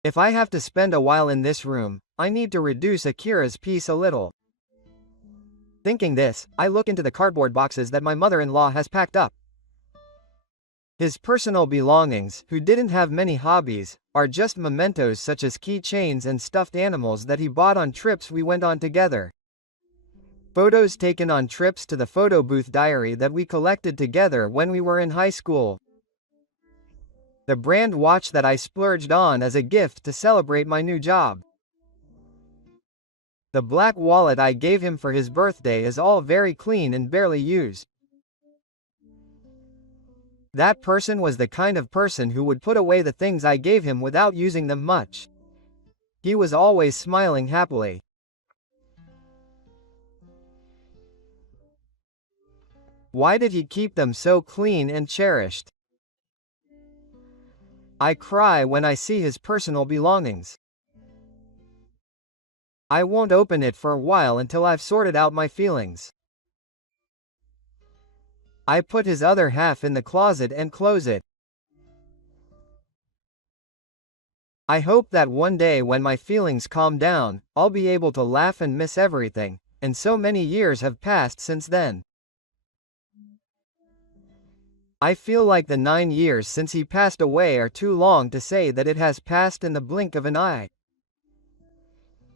If I have to spend a while in this room, I need to reduce Akira's piece a little. Thinking this, I look into the cardboard boxes that my mother-in-law has packed up. His personal belongings, who didn't have many hobbies, are just mementos such as keychains and stuffed animals that he bought on trips we went on together. Photos taken on trips to the photo booth diary that we collected together when we were in high school. The brand watch that I splurged on as a gift to celebrate my new job. The black wallet I gave him for his birthday is all very clean and barely used. That person was the kind of person who would put away the things I gave him without using them much. He was always smiling happily. Why did he keep them so clean and cherished? I cry when I see his personal belongings. I won't open it for a while until I've sorted out my feelings. I put his other half in the closet and close it. I hope that one day when my feelings calm down, I'll be able to laugh and miss everything, and so many years have passed since then. I feel like the 9 years since he passed away are too long to say that it has passed in the blink of an eye.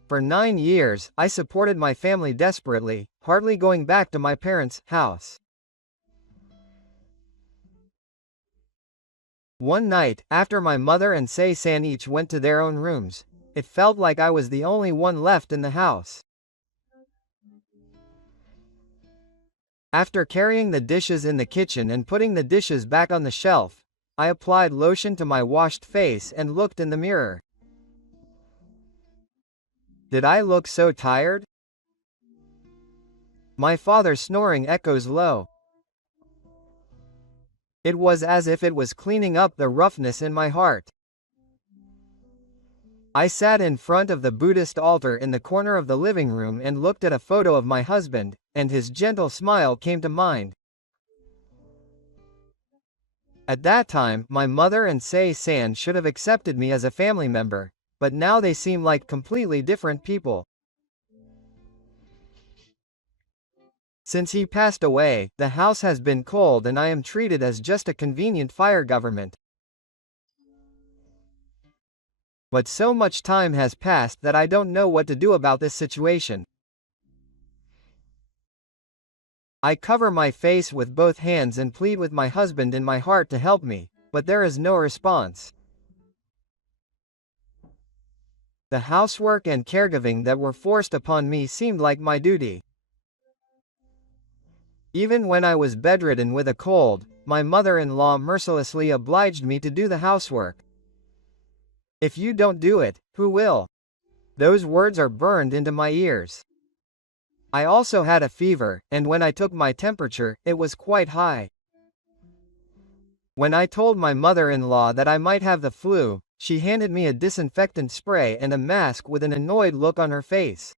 For 9 years, I supported my family desperately, hardly going back to my parents' house. One night, after my mother and Sei-san each went to their own rooms, it felt like I was the only one left in the house. After carrying the dishes in the kitchen and putting the dishes back on the shelf, I applied lotion to my washed face and looked in the mirror. Did I look so tired? My father's snoring echoes low. It was as if it was cleaning up the roughness in my heart. I sat in front of the Buddhist altar in the corner of the living room and looked at a photo of my husband, and his gentle smile came to mind. At that time, my mother and Sei-san should have accepted me as a family member, but now they seem like completely different people. Since he passed away, the house has been cold and I am treated as just a convenient fire government. But so much time has passed that I don't know what to do about this situation. I cover my face with both hands and plead with my husband in my heart to help me, but there is no response. The housework and caregiving that were forced upon me seemed like my duty. Even when I was bedridden with a cold, my mother-in-law mercilessly obliged me to do the housework. If you don't do it, who will? Those words are burned into my ears. I also had a fever, and when I took my temperature, it was quite high. When I told my mother-in-law that I might have the flu, she handed me a disinfectant spray and a mask with an annoyed look on her face.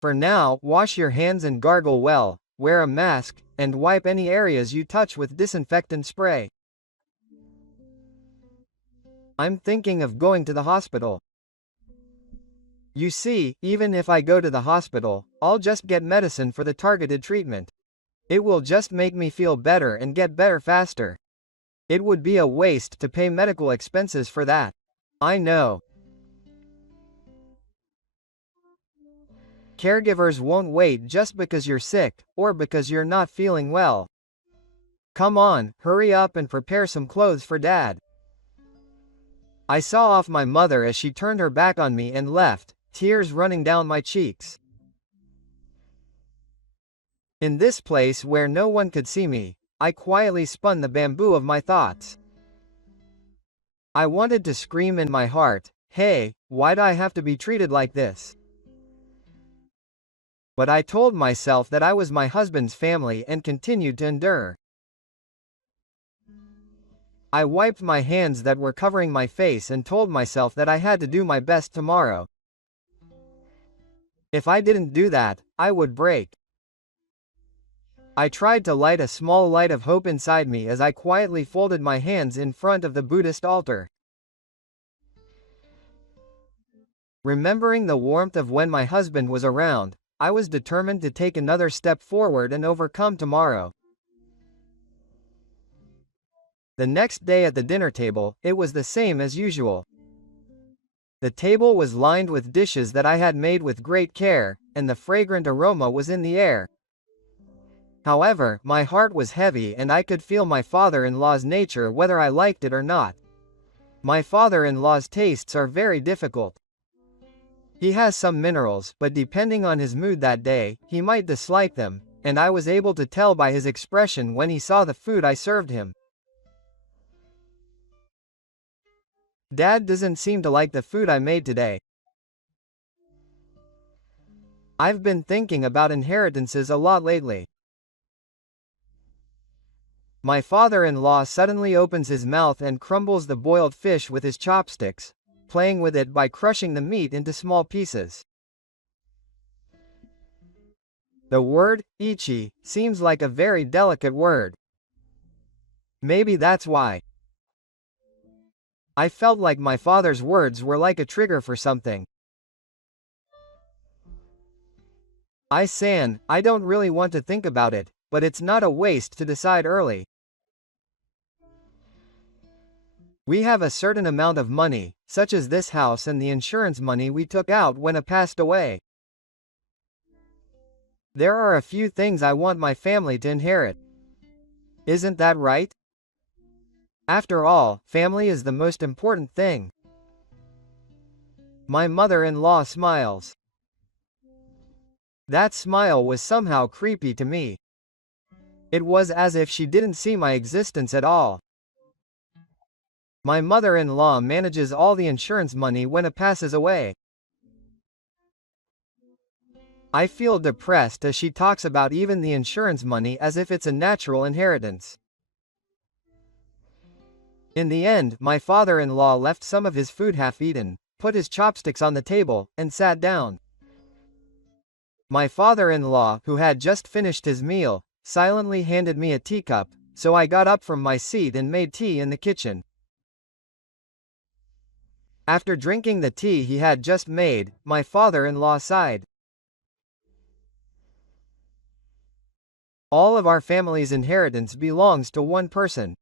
For now, wash your hands and gargle well, wear a mask, and wipe any areas you touch with disinfectant spray. I'm thinking of going to the hospital. You see, even if I go to the hospital, I'll just get medicine for the targeted treatment. It will just make me feel better and get better faster. It would be a waste to pay medical expenses for that. I know. Caregivers won't wait just because you're sick, or because you're not feeling well. Come on, hurry up and prepare some clothes for Dad. I saw off my mother as she turned her back on me and left, tears running down my cheeks. In this place where no one could see me, I quietly spun the bamboo of my thoughts. I wanted to scream in my heart, "Hey, why'd I have to be treated like this?" But I told myself that I was my husband's family and continued to endure. I wiped my hands that were covering my face and told myself that I had to do my best tomorrow. If I didn't do that, I would break. I tried to light a small light of hope inside me as I quietly folded my hands in front of the Buddhist altar. Remembering the warmth of when my husband was around, I was determined to take another step forward and overcome tomorrow. The next day at the dinner table, it was the same as usual. The table was lined with dishes that I had made with great care, and the fragrant aroma was in the air. However, my heart was heavy and I could feel my father-in-law's nature whether I liked it or not. My father-in-law's tastes are very difficult. He has some minerals, but depending on his mood that day, he might dislike them, and I was able to tell by his expression when he saw the food I served him. Dad doesn't seem to like the food I made today. I've been thinking about inheritances a lot lately. My father-in-law suddenly opens his mouth and crumbles the boiled fish with his chopsticks, playing with it by crushing the meat into small pieces. The word, ichi, seems like a very delicate word. Maybe that's why. I felt like my father's words were like a trigger for something. I don't really want to think about it, but it's not a waste to decide early. We have a certain amount of money, such as this house and the insurance money we took out when I passed away. There are a few things I want my family to inherit. Isn't that right? After all, family is the most important thing. My mother-in-law smiles. That smile was somehow creepy to me. It was as if she didn't see my existence at all. My mother-in-law manages all the insurance money when it passes away. I feel depressed as she talks about even the insurance money as if it's a natural inheritance. In the end, my father-in-law left some of his food half-eaten, put his chopsticks on the table, and sat down. My father-in-law, who had just finished his meal, silently handed me a teacup, so I got up from my seat and made tea in the kitchen. After drinking the tea he had just made, my father-in-law sighed. All of our family's inheritance belongs to one person.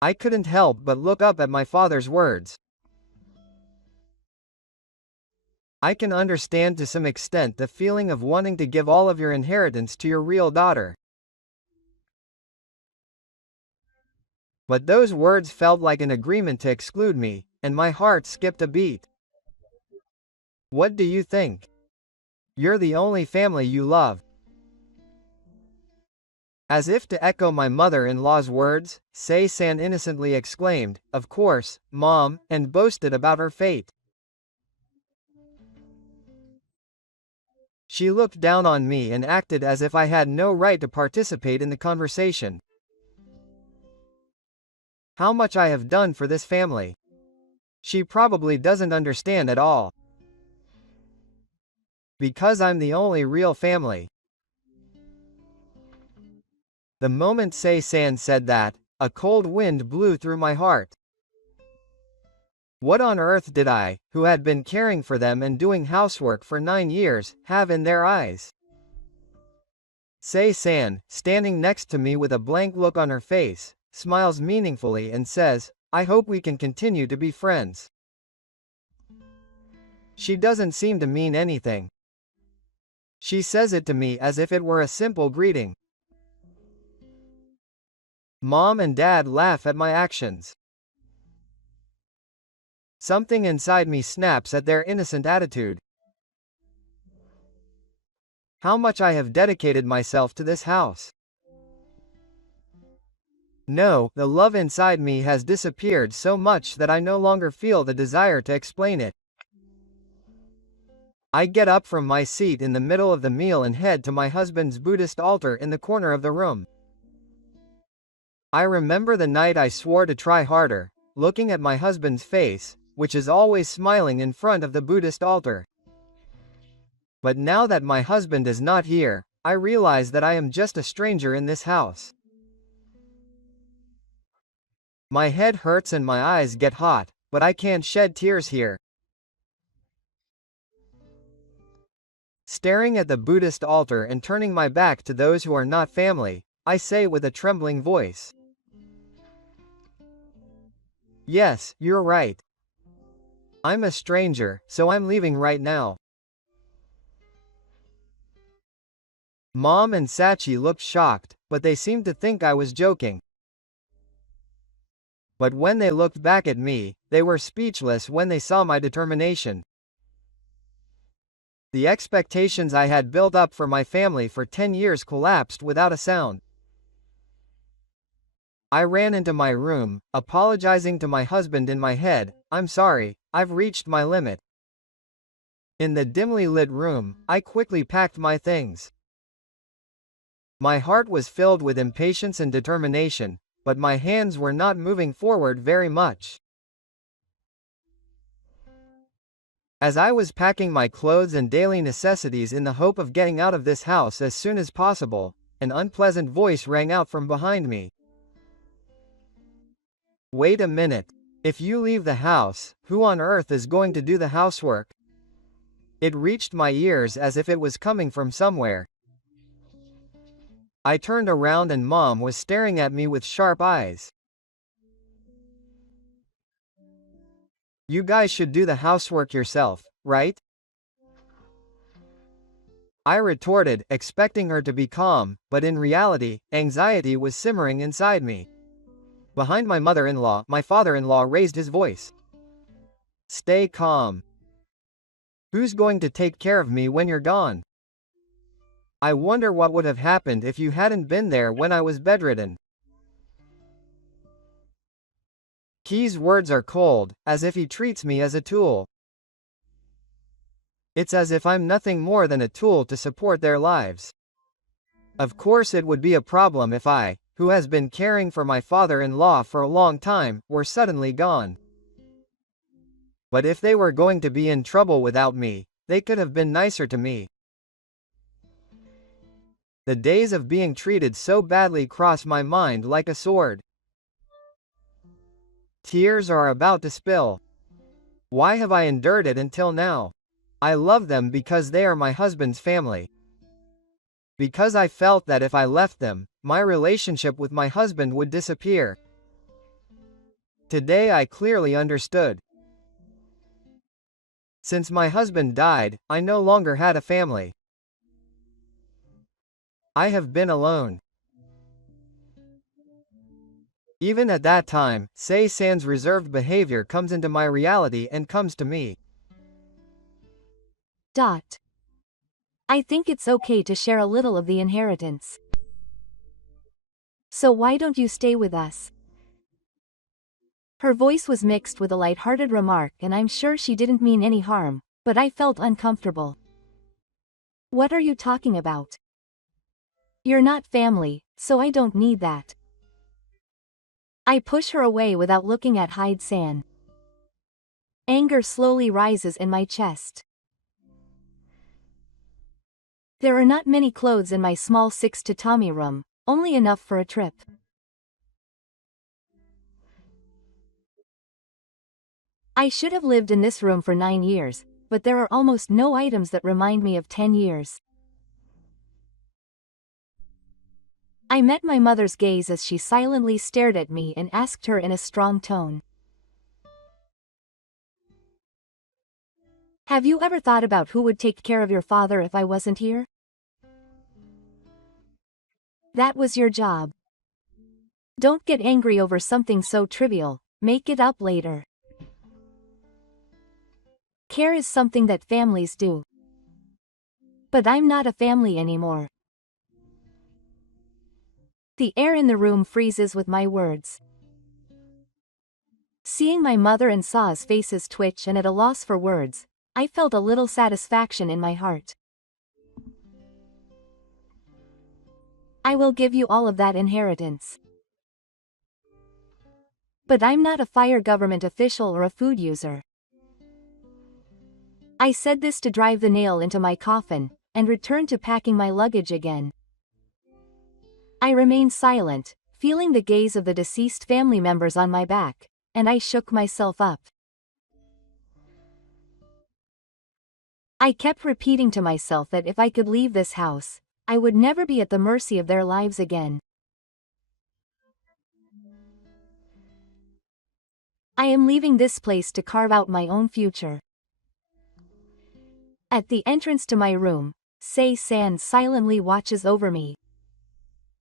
I couldn't help but look up at my father's words. I can understand to some extent the feeling of wanting to give all of your inheritance to your real daughter. But those words felt like an agreement to exclude me, and my heart skipped a beat. What do you think? You're the only family you love. As if to echo my mother-in-law's words, Sei-san innocently exclaimed, "Of course, Mom," and boasted about her fate. She looked down on me and acted as if I had no right to participate in the conversation. How much I have done for this family. She probably doesn't understand at all. Because I'm the only real family. The moment Sei-san said that, a cold wind blew through my heart. What on earth did I, who had been caring for them and doing housework for 9 years, have in their eyes? Sei-san, standing next to me with a blank look on her face, smiles meaningfully and says, "I hope we can continue to be friends." She doesn't seem to mean anything. She says it to me as if it were a simple greeting. Mom and Dad laugh at my actions. Something inside me snaps at their innocent attitude. How much I have dedicated myself to this house. No, the love inside me has disappeared so much that I no longer feel the desire to explain it. I get up from my seat in the middle of the meal and head to my husband's Buddhist altar in the corner of the room. I remember the night I swore to try harder, looking at my husband's face, which is always smiling in front of the Buddhist altar. But now that my husband is not here, I realize that I am just a stranger in this house. My head hurts and my eyes get hot, but I can't shed tears here. Staring at the Buddhist altar and turning my back to those who are not family, I say with a trembling voice, "Yes, you're right. I'm a stranger, so I'm leaving right now." Mom and Sachi looked shocked, but they seemed to think I was joking. But when they looked back at me, they were speechless when they saw my determination. The expectations I had built up for my family for 10 years collapsed without a sound. I ran into my room, apologizing to my husband in my head, "I'm sorry, I've reached my limit." In the dimly lit room, I quickly packed my things. My heart was filled with impatience and determination, but my hands were not moving forward very much. As I was packing my clothes and daily necessities in the hope of getting out of this house as soon as possible, an unpleasant voice rang out from behind me. "Wait a minute. If you leave the house, who on earth is going to do the housework?" It reached my ears as if it was coming from somewhere. I turned around and Mom was staring at me with sharp eyes. "You guys should do the housework yourself, right?" I retorted, expecting her to be calm, but in reality, anxiety was simmering inside me. Behind my mother-in-law, my father-in-law raised his voice. "Stay calm. Who's going to take care of me when you're gone? I wonder what would have happened if you hadn't been there when I was bedridden." Key's words are cold, as if he treats me as a tool. It's as if I'm nothing more than a tool to support their lives. Of course it would be a problem if I, who has been caring for my father-in-law for a long time, were suddenly gone. But if they were going to be in trouble without me, they could have been nicer to me. The days of being treated so badly cross my mind like a sword. Tears are about to spill. Why have I endured it until now? I love them because they are my husband's family. Because I felt that if I left them, my relationship with my husband would disappear. Today I clearly understood. Since my husband died, I no longer had a family. I have been alone. Even at that time, Sei-san's reserved behavior comes into my reality and comes to me. I think it's okay to share a little of the inheritance. So why don't you stay with us? Her voice was mixed with a light-hearted remark, and I'm sure she didn't mean any harm, but I felt uncomfortable. What are you talking about? You're not family, so I don't need that. I push her away without looking at Hyde-san. Anger slowly rises in my chest. There are not many clothes in my small 6-tatami room, only enough for a trip. I should have lived in this room for 9 years, but there are almost no items that remind me of 10 years. I met my mother's gaze as she silently stared at me and asked her in a strong tone. Have you ever thought about who would take care of your father if I wasn't here? That was your job. Don't get angry over something so trivial, make it up later. Care is something that families do. But I'm not a family anymore. The air in the room freezes with my words. Seeing my mother and Sa's faces twitch and at a loss for words, I felt a little satisfaction in my heart. I will give you all of that inheritance. But I'm not a fire government official or a food user. I said this to drive the nail into my coffin, and returned to packing my luggage again. I remained silent, feeling the gaze of the deceased family members on my back, and I shook myself up. I kept repeating to myself that if I could leave this house, I would never be at the mercy of their lives again. I am leaving this place to carve out my own future. At the entrance to my room, Sei-san silently watches over me.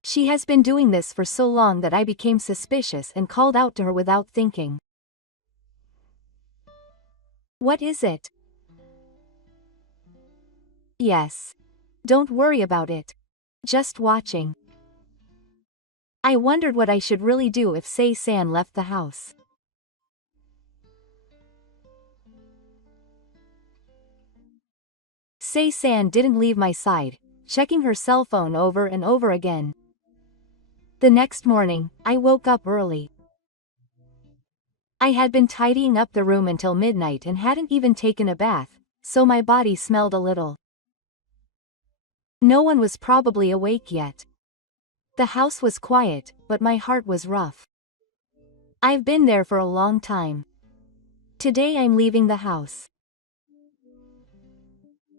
She has been doing this for so long that I became suspicious and called out to her without thinking. What is it? Yes. Don't worry about it. Just watching. I wondered what I should really do if Sei-san left the house. Sei-san didn't leave my side, checking her cell phone over and over again. The next morning, I woke up early. I had been tidying up the room until midnight and hadn't even taken a bath, so my body smelled a little. No one was probably awake yet. The house was quiet, but my heart was rough. I've been there for a long time. Today I'm leaving the house.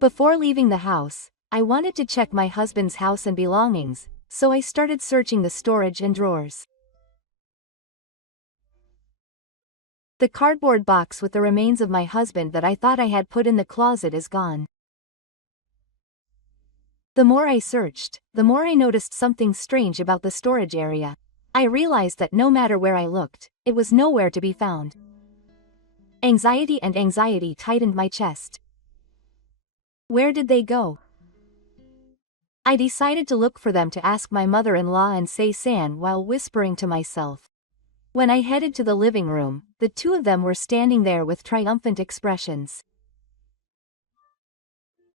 Before leaving the house, I wanted to check my husband's house and belongings, so I started searching the storage and drawers. The cardboard box with the remains of my husband that I thought I had put in the closet is gone. The more I searched, the more I noticed something strange about the storage area. I realized that no matter where I looked, it was nowhere to be found. Anxiety tightened my chest. Where did they go? I decided to look for them to ask my mother-in-law and Sei-san while whispering to myself. When I headed to the living room, the two of them were standing there with triumphant expressions.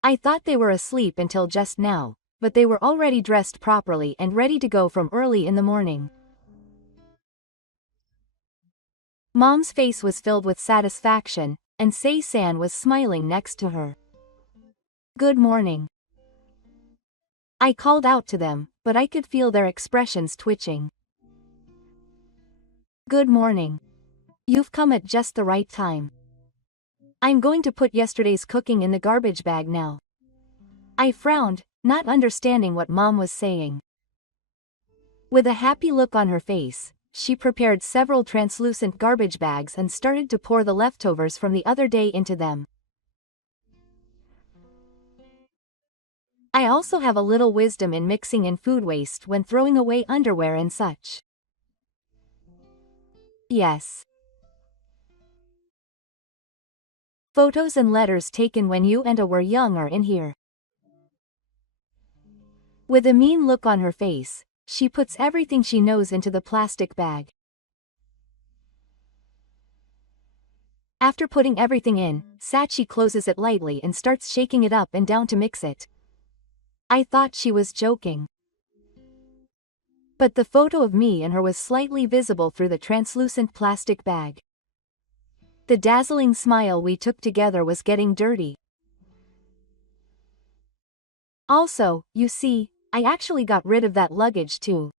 I thought they were asleep until just now, but they were already dressed properly and ready to go from early in the morning. Mom's face was filled with satisfaction, and Sei-san was smiling next to her. Good morning. I called out to them, but I could feel their expressions twitching. Good morning. You've come at just the right time. I'm going to put yesterday's cooking in the garbage bag now. I frowned, not understanding what Mom was saying. With a happy look on her face, she prepared several translucent garbage bags and started to pour the leftovers from the other day into them. I also have a little wisdom in mixing in food waste when throwing away underwear and such. Yes. Photos and letters taken when you and I were young are in here. With a mean look on her face, she puts everything she knows into the plastic bag. After putting everything in, Sachi closes it lightly and starts shaking it up and down to mix it. I thought she was joking. But the photo of me and her was slightly visible through the translucent plastic bag. The dazzling smile we took together was getting dirty. Also, you see, I actually got rid of that luggage too.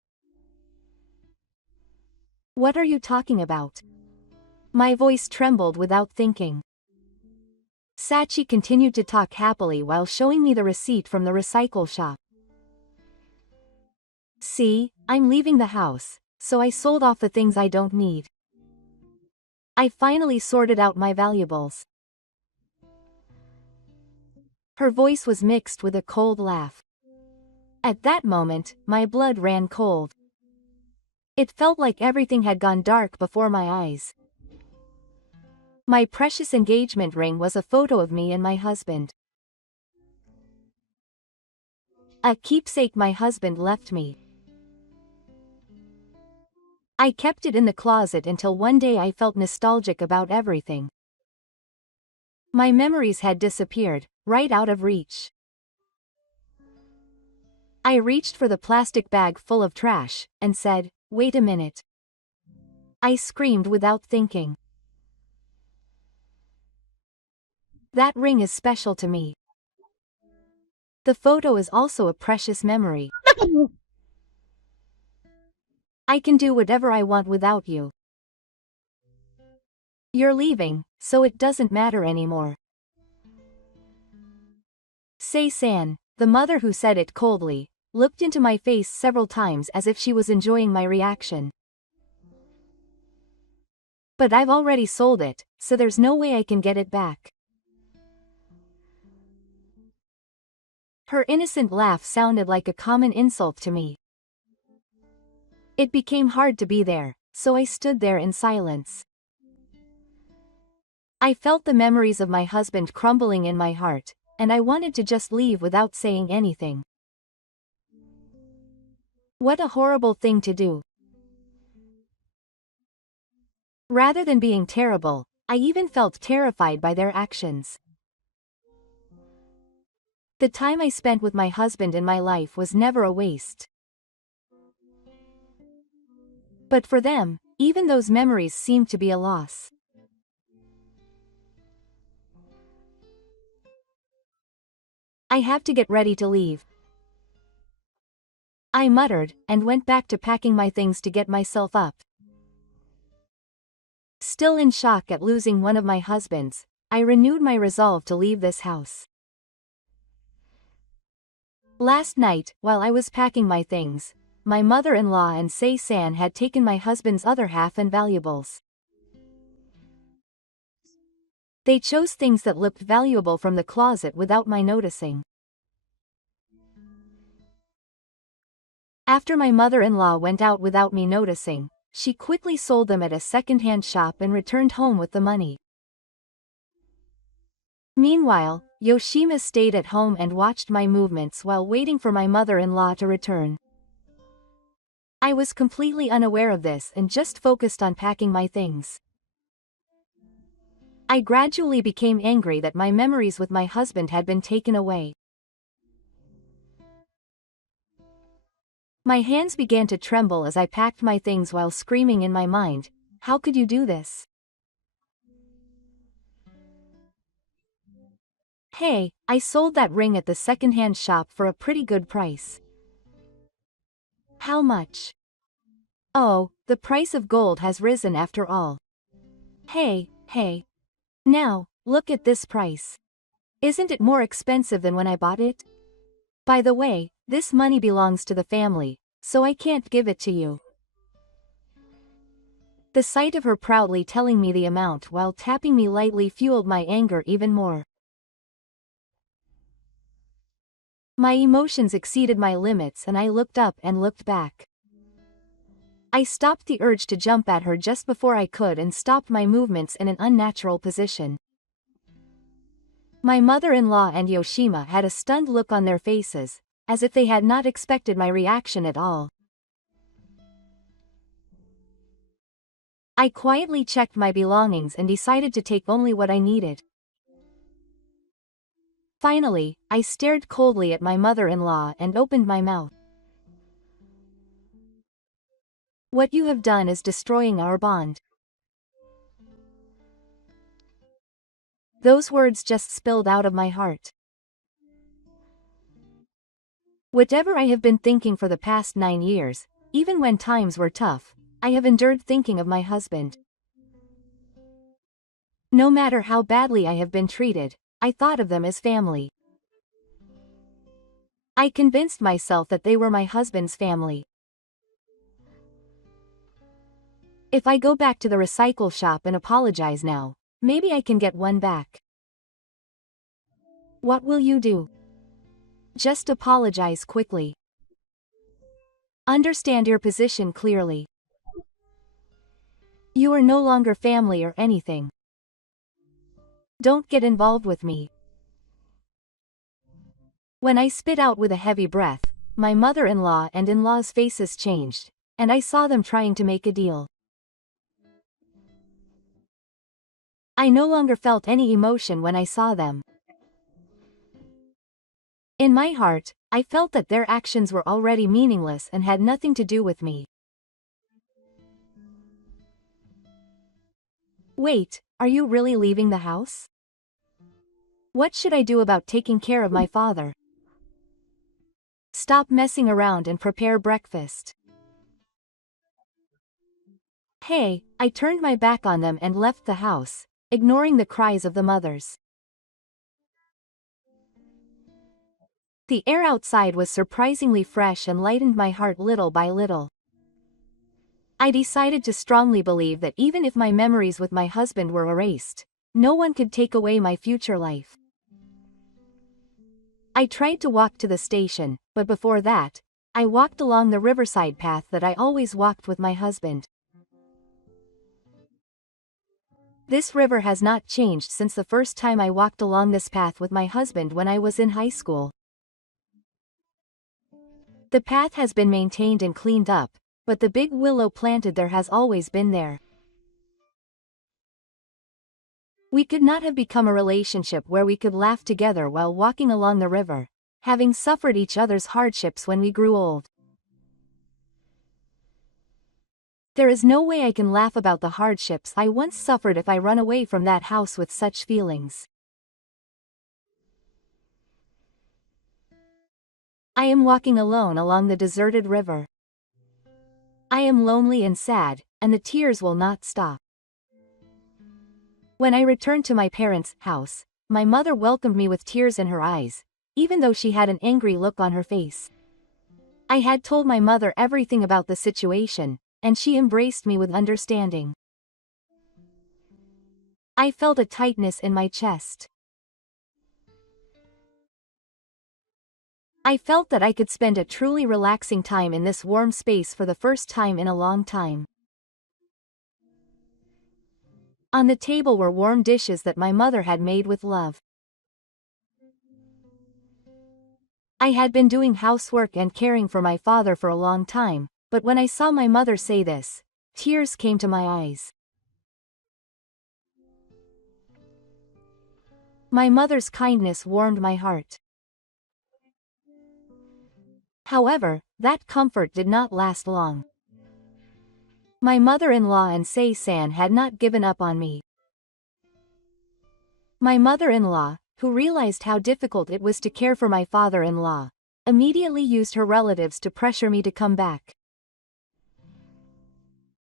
What are you talking about? My voice trembled without thinking. Sachi continued to talk happily while showing me the receipt from the recycle shop. See, I'm leaving the house, so I sold off the things I don't need. I finally sorted out my valuables. Her voice was mixed with a cold laugh. At that moment, my blood ran cold. It felt like everything had gone dark before my eyes. My precious engagement ring was a photo of me and my husband. A keepsake my husband left me. I kept it in the closet until one day I felt nostalgic about everything. My memories had disappeared, right out of reach. I reached for the plastic bag full of trash, and said, "Wait a minute." I screamed without thinking. That ring is special to me. The photo is also a precious memory. I can do whatever I want without you. You're leaving, so it doesn't matter anymore. Sei-san, the mother who said it coldly, looked into my face several times as if she was enjoying my reaction. But I've already sold it, so there's no way I can get it back. Her innocent laugh sounded like a common insult to me. It became hard to be there, so I stood there in silence. I felt the memories of my husband crumbling in my heart, and I wanted to just leave without saying anything. What a horrible thing to do. Rather than being terrible, I even felt terrified by their actions. The time I spent with my husband in my life was never a waste. But for them, even those memories seemed to be a loss. I have to get ready to leave, I muttered, and went back to packing my things to get myself up. Still in shock at losing one of my husbands, I renewed my resolve to leave this house. Last night, while I was packing my things, my mother-in-law and Sei-san had taken my husband's other half and valuables. They chose things that looked valuable from the closet without my noticing. After my mother-in-law went out without me noticing, she quickly sold them at a second-hand shop and returned home with the money. Meanwhile, Yoshima stayed at home and watched my movements while waiting for my mother-in-law to return. I was completely unaware of this and just focused on packing my things. I gradually became angry that my memories with my husband had been taken away. My hands began to tremble as I packed my things while screaming in my mind, "How could you do this? Hey, I sold that ring at the second-hand shop for a pretty good price." "How much?" "Oh, the price of gold has risen after all." Hey. Now, look at this price. Isn't it more expensive than when I bought it? By the way, this money belongs to the family, so I can't give it to you." The sight of her proudly telling me the amount while tapping me lightly fueled my anger even more. My emotions exceeded my limits and I looked up and looked back. I stopped the urge to jump at her just before I could and stopped my movements in an unnatural position. My mother-in-law and Yoshima had a stunned look on their faces, as if they had not expected my reaction at all. I quietly checked my belongings and decided to take only what I needed. Finally, I stared coldly at my mother-in-law and opened my mouth. "What you have done is destroying our bond." Those words just spilled out of my heart. Whatever I have been thinking for the past 9 years, even when times were tough, I have endured thinking of my husband. No matter how badly I have been treated, I thought of them as family. I convinced myself that they were my husband's family. If I go back to the recycle shop and apologize now, maybe I can get one back. What will you do? Just apologize quickly. Understand your position clearly. You are no longer family or anything. Don't get involved with me. When I spit out with a heavy breath, my mother-in-law and in-law's faces changed, and I saw them trying to make a deal. I no longer felt any emotion when I saw them. In my heart, I felt that their actions were already meaningless and had nothing to do with me. Wait, are you really leaving the house? What should I do about taking care of my father? Stop messing around and prepare breakfast. Hey, I turned my back on them and left the house, ignoring the cries of the mothers. The air outside was surprisingly fresh and lightened my heart little by little. I decided to strongly believe that even if my memories with my husband were erased, no one could take away my future life. I tried to walk to the station, but before that, I walked along the riverside path that I always walked with my husband. This river has not changed since the first time I walked along this path with my husband when I was in high school. The path has been maintained and cleaned up, but the big willow planted there has always been there. We could not have become a relationship where we could laugh together while walking along the river, having suffered each other's hardships when we grew old. There is no way I can laugh about the hardships I once suffered if I run away from that house with such feelings. I am walking alone along the deserted river. I am lonely and sad, and the tears will not stop. When I returned to my parents' house, my mother welcomed me with tears in her eyes, even though she had an angry look on her face. I had told my mother everything about the situation, and she embraced me with understanding. I felt a tightness in my chest. I felt that I could spend a truly relaxing time in this warm space for the first time in a long time. On the table were warm dishes that my mother had made with love. I had been doing housework and caring for my father for a long time, but when I saw my mother say this, tears came to my eyes. My mother's kindness warmed my heart. However, that comfort did not last long. My mother-in-law and Sei-san had not given up on me. My mother-in-law, who realized how difficult it was to care for my father-in-law, immediately used her relatives to pressure me to come back.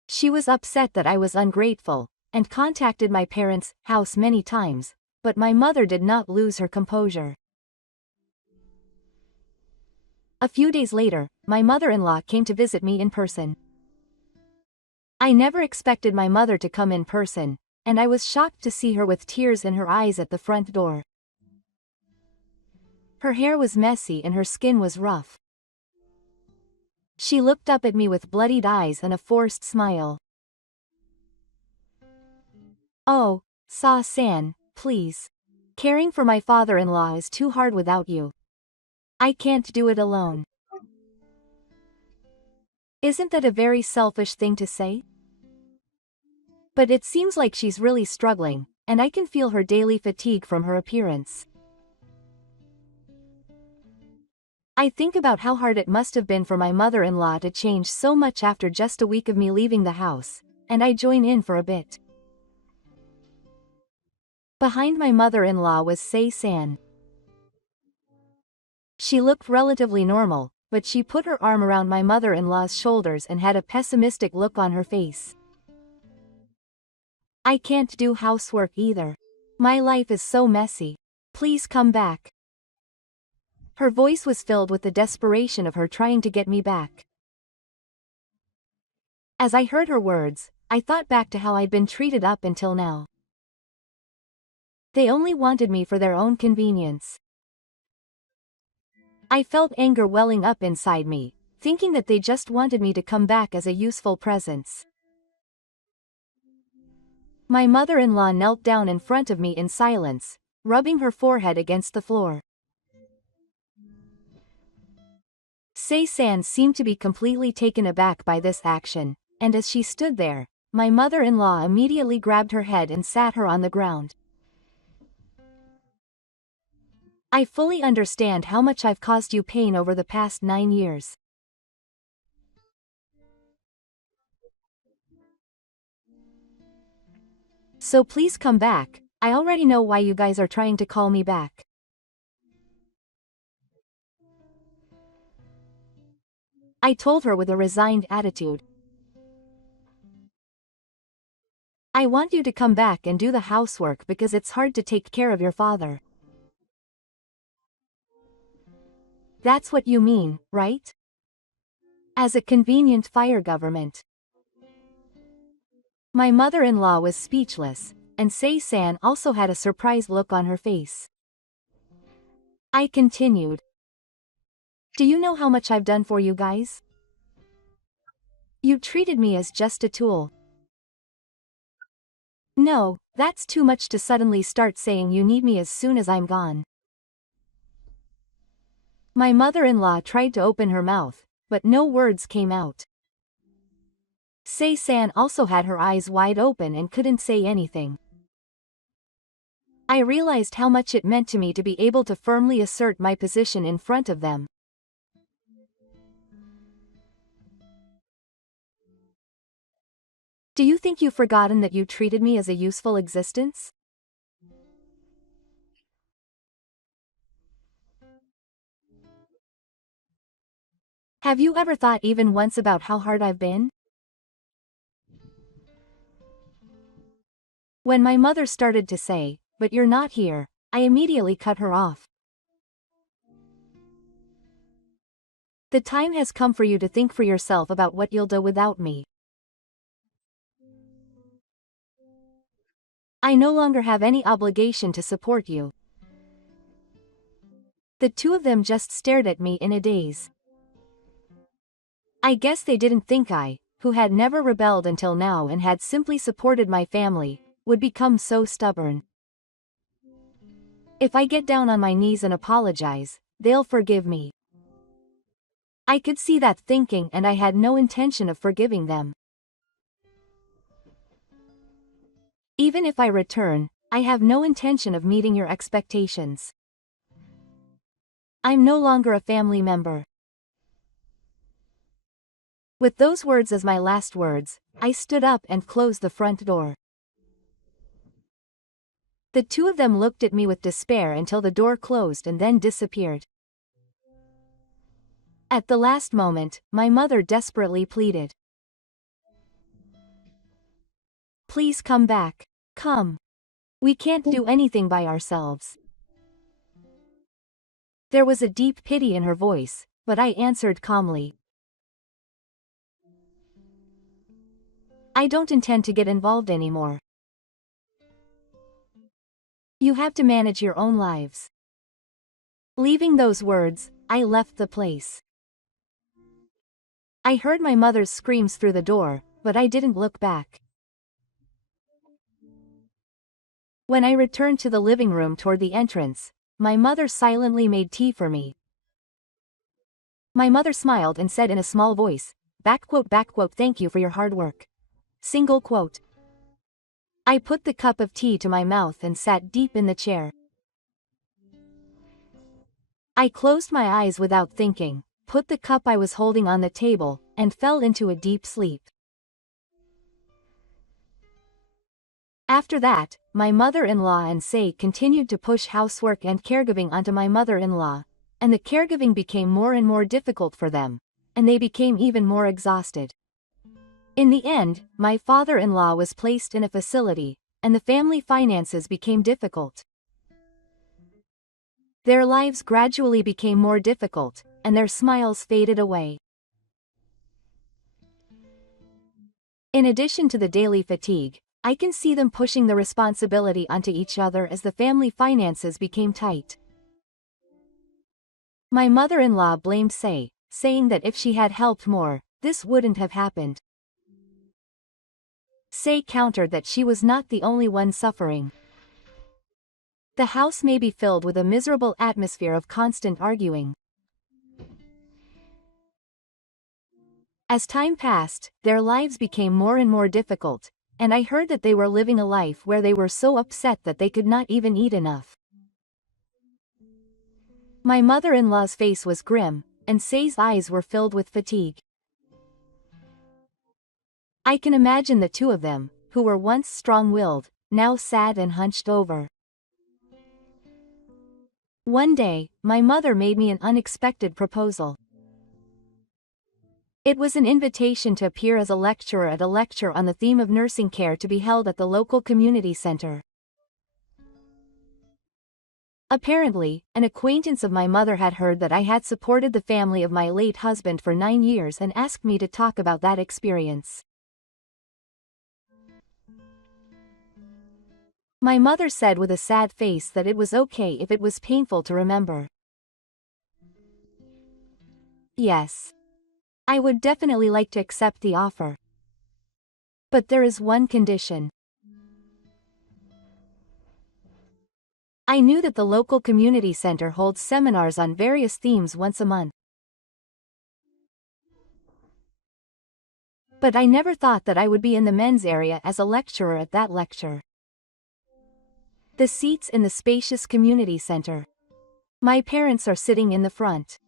She was upset that I was ungrateful, and contacted my parents' house many times, but my mother did not lose her composure. A few days later, my mother-in-law came to visit me in person. I never expected my mother to come in person, and I was shocked to see her with tears in her eyes at the front door. Her hair was messy and her skin was rough. She looked up at me with bloodied eyes and a forced smile. "Oh, Sa-san, please. Caring for my father-in-law is too hard without you. I can't do it alone." Isn't that a very selfish thing to say? But it seems like she's really struggling, and I can feel her daily fatigue from her appearance. I think about how hard it must have been for my mother-in-law to change so much after just a week of me leaving the house, and I join in for a bit. Behind my mother-in-law was Sei-san. She looked relatively normal, but she put her arm around my mother-in-law's shoulders and had a pessimistic look on her face. "I can't do housework either. My life is so messy. Please come back." Her voice was filled with the desperation of her trying to get me back. As I heard her words, I thought back to how I'd been treated up until now. They only wanted me for their own convenience. I felt anger welling up inside me, thinking that they just wanted me to come back as a useful presence. My mother-in-law knelt down in front of me in silence, rubbing her forehead against the floor. Sei-san seemed to be completely taken aback by this action, and as she stood there, my mother-in-law immediately grabbed her head and sat her on the ground. "I fully understand how much I've caused you pain over the past 9 years. So please come back. I already know why you guys are trying to call me back. I told her with a resigned attitude. I want you to come back and do the housework because it's hard to take care of your father. That's what you mean, right? As a convenient fire government. My mother-in-law was speechless, and Sei-san also had a surprised look on her face. I continued. Do you know how much I've done for you guys? You treated me as just a tool. No, that's too much to suddenly start saying you need me as soon as I'm gone. My mother-in-law tried to open her mouth, but no words came out. Sei-san also had her eyes wide open and couldn't say anything. I realized how much it meant to me to be able to firmly assert my position in front of them. Do you think you've forgotten that you treated me as a useful existence? Have you ever thought even once about how hard I've been? When my mother started to say, "But you're not here," I immediately cut her off. The time has come for you to think for yourself about what you'll do without me. I no longer have any obligation to support you. The two of them just stared at me in a daze. I guess they didn't think I, who had never rebelled until now and had simply supported my family, would become so stubborn. If I get down on my knees and apologize, they'll forgive me. I could see that thinking, and I had no intention of forgiving them. Even if I return, I have no intention of meeting your expectations. I'm no longer a family member. With those words as my last words, I stood up and closed the front door. The two of them looked at me with despair until the door closed and then disappeared. At the last moment, my mother desperately pleaded. Please come back. Come. We can't do anything by ourselves. There was a deep pity in her voice, but I answered calmly. I don't intend to get involved anymore. You have to manage your own lives. Leaving those words, I left the place. I heard my mother's screams through the door, but I didn't look back. When I returned to the living room toward the entrance, my mother silently made tea for me. My mother smiled and said in a small voice, "Thank you for your hard work." Single quote. I put the cup of tea to my mouth and sat deep in the chair. I closed my eyes without thinking, put the cup I was holding on the table, and fell into a deep sleep. After that, my mother-in-law and Sei continued to push housework and caregiving onto my mother-in-law, and the caregiving became more and more difficult for them, and they became even more exhausted. In the end, my father-in-law was placed in a facility, and the family finances became difficult. Their lives gradually became more difficult, and their smiles faded away. In addition to the daily fatigue, I can see them pushing the responsibility onto each other as the family finances became tight. My mother-in-law blamed Sei, saying that if she had helped more, this wouldn't have happened. Sei countered that she was not the only one suffering. The house may be filled with a miserable atmosphere of constant arguing. As time passed, their lives became more and more difficult, and I heard that they were living a life where they were so upset that they could not even eat enough. My mother-in-law's face was grim, and Sei's eyes were filled with fatigue. I can imagine the two of them, who were once strong-willed, now sad and hunched over. One day, my mother made me an unexpected proposal. It was an invitation to appear as a lecturer at a lecture on the theme of nursing care to be held at the local community center. Apparently, an acquaintance of my mother had heard that I had supported the family of my late husband for 9 years and asked me to talk about that experience. My mother said with a sad face that it was okay if it was painful to remember. Yes. I would definitely like to accept the offer. But there is one condition. I knew that the local community center holds seminars on various themes once a month. But I never thought that I would be in the men's area as a lecturer at that lecture. The seats in the spacious community center. My parents are sitting in the front.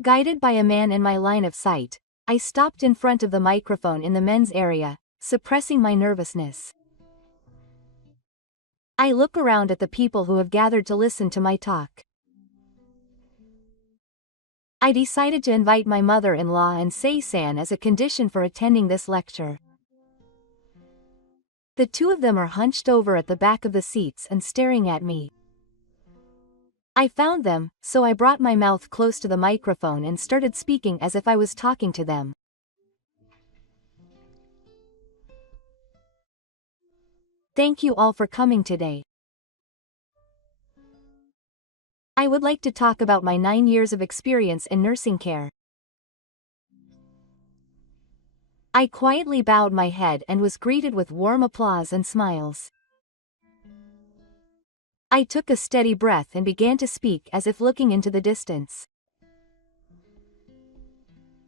Guided by a man in my line of sight, I stopped in front of the microphone in the men's area, suppressing my nervousness. I look around at the people who have gathered to listen to my talk. I decided to invite my mother-in-law and Sei-san as a condition for attending this lecture. The two of them are hunched over at the back of the seats and staring at me. I found them, so I brought my mouth close to the microphone and started speaking as if I was talking to them. Thank you all for coming today. I would like to talk about my 9 years of experience in nursing care. I quietly bowed my head and was greeted with warm applause and smiles. I took a steady breath and began to speak as if looking into the distance.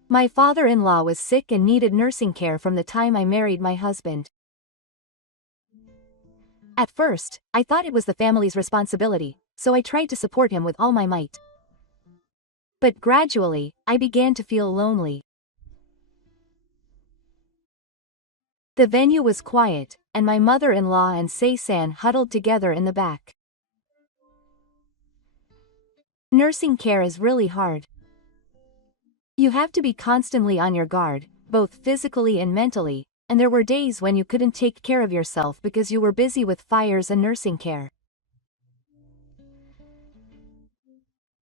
My father-in-law was sick and needed nursing care from the time I married my husband. At first, I thought it was the family's responsibility, so I tried to support him with all my might. But gradually, I began to feel lonely. The venue was quiet, and my mother-in-law and Sei-san huddled together in the back. Nursing care is really hard. You have to be constantly on your guard, both physically and mentally, and there were days when you couldn't take care of yourself because you were busy with fires and nursing care.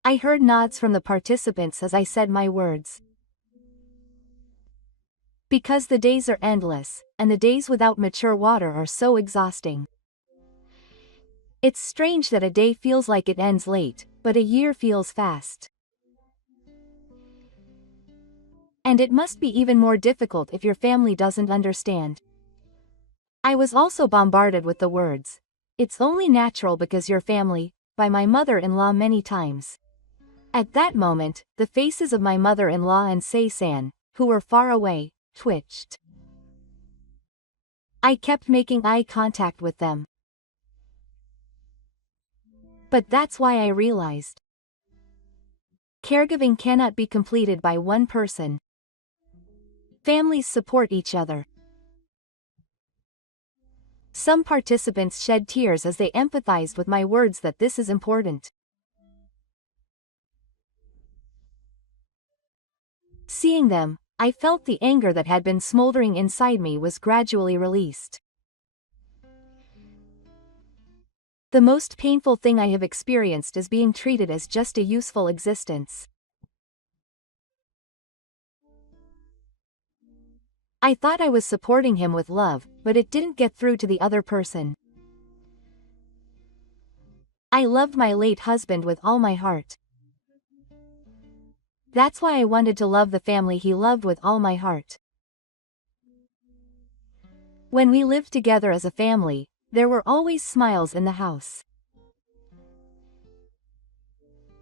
I heard nods from the participants as I said my words. Because the days are endless, and the days without mature water are so exhausting. It's strange that a day feels like it ends late, but a year feels fast. And it must be even more difficult if your family doesn't understand. I was also bombarded with the words, "It's only natural because your family," by my mother-in-law many times. At that moment, the faces of my mother-in-law and Sei-san, who were far away, twitched. I kept making eye contact with them. But that's why I realized. Caregiving cannot be completed by one person. Families support each other. Some participants shed tears as they empathized with my words that this is important. Seeing them, I felt the anger that had been smoldering inside me was gradually released. The most painful thing I have experienced is being treated as just a useful existence. I thought I was supporting him with love, but it didn't get through to the other person. I loved my late husband with all my heart. That's why I wanted to love the family he loved with all my heart. When we lived together as a family, there were always smiles in the house.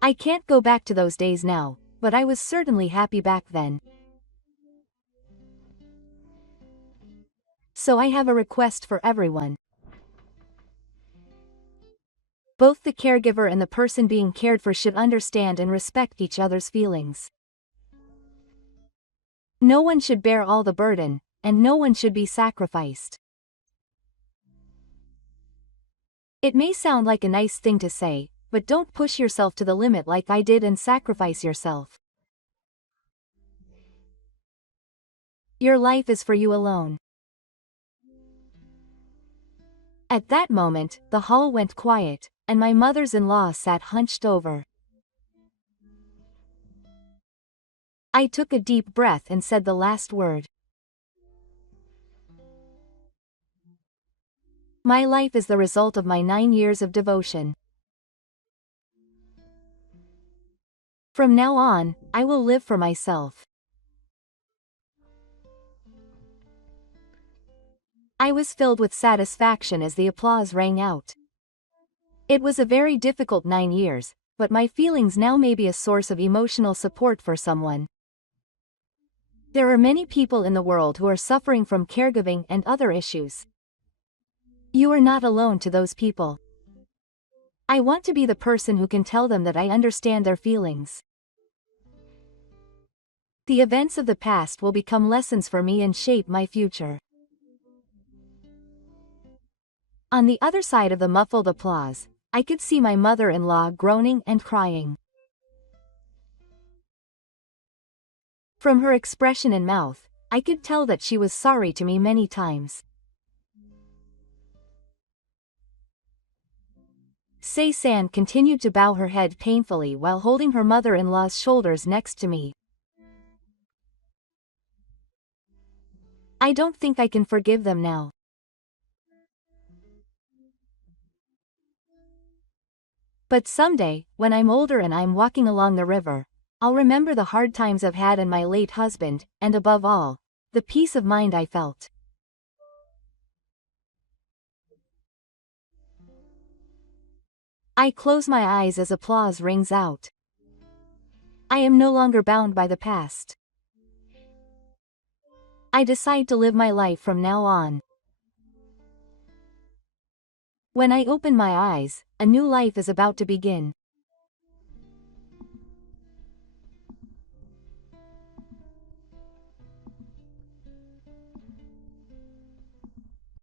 I can't go back to those days now, but I was certainly happy back then. So I have a request for everyone. Both the caregiver and the person being cared for should understand and respect each other's feelings. No one should bear all the burden, and no one should be sacrificed. It may sound like a nice thing to say, but don't push yourself to the limit like I did and sacrifice yourself. Your life is for you alone. At that moment, the hall went quiet, and my mother-in-law sat hunched over. I took a deep breath and said the last word. My life is the result of my 9 years of devotion. From now on, I will live for myself. I was filled with satisfaction as the applause rang out. It was a very difficult 9 years, but my feelings now may be a source of emotional support for someone. There are many people in the world who are suffering from caregiving and other issues. You are not alone to those people. I want to be the person who can tell them that I understand their feelings. The events of the past will become lessons for me and shape my future. On the other side of the muffled applause, I could see my mother-in-law groaning and crying. From her expression and mouth, I could tell that she was sorry to me many times. Sei-san continued to bow her head painfully while holding her mother-in-law's shoulders next to me. I don't think I can forgive them now. But someday, when I'm older and I'm walking along the river, I'll remember the hard times I've had and my late husband, and above all, the peace of mind I felt. I close my eyes as applause rings out. I am no longer bound by the past. I decide to live my life from now on. When I open my eyes, a new life is about to begin.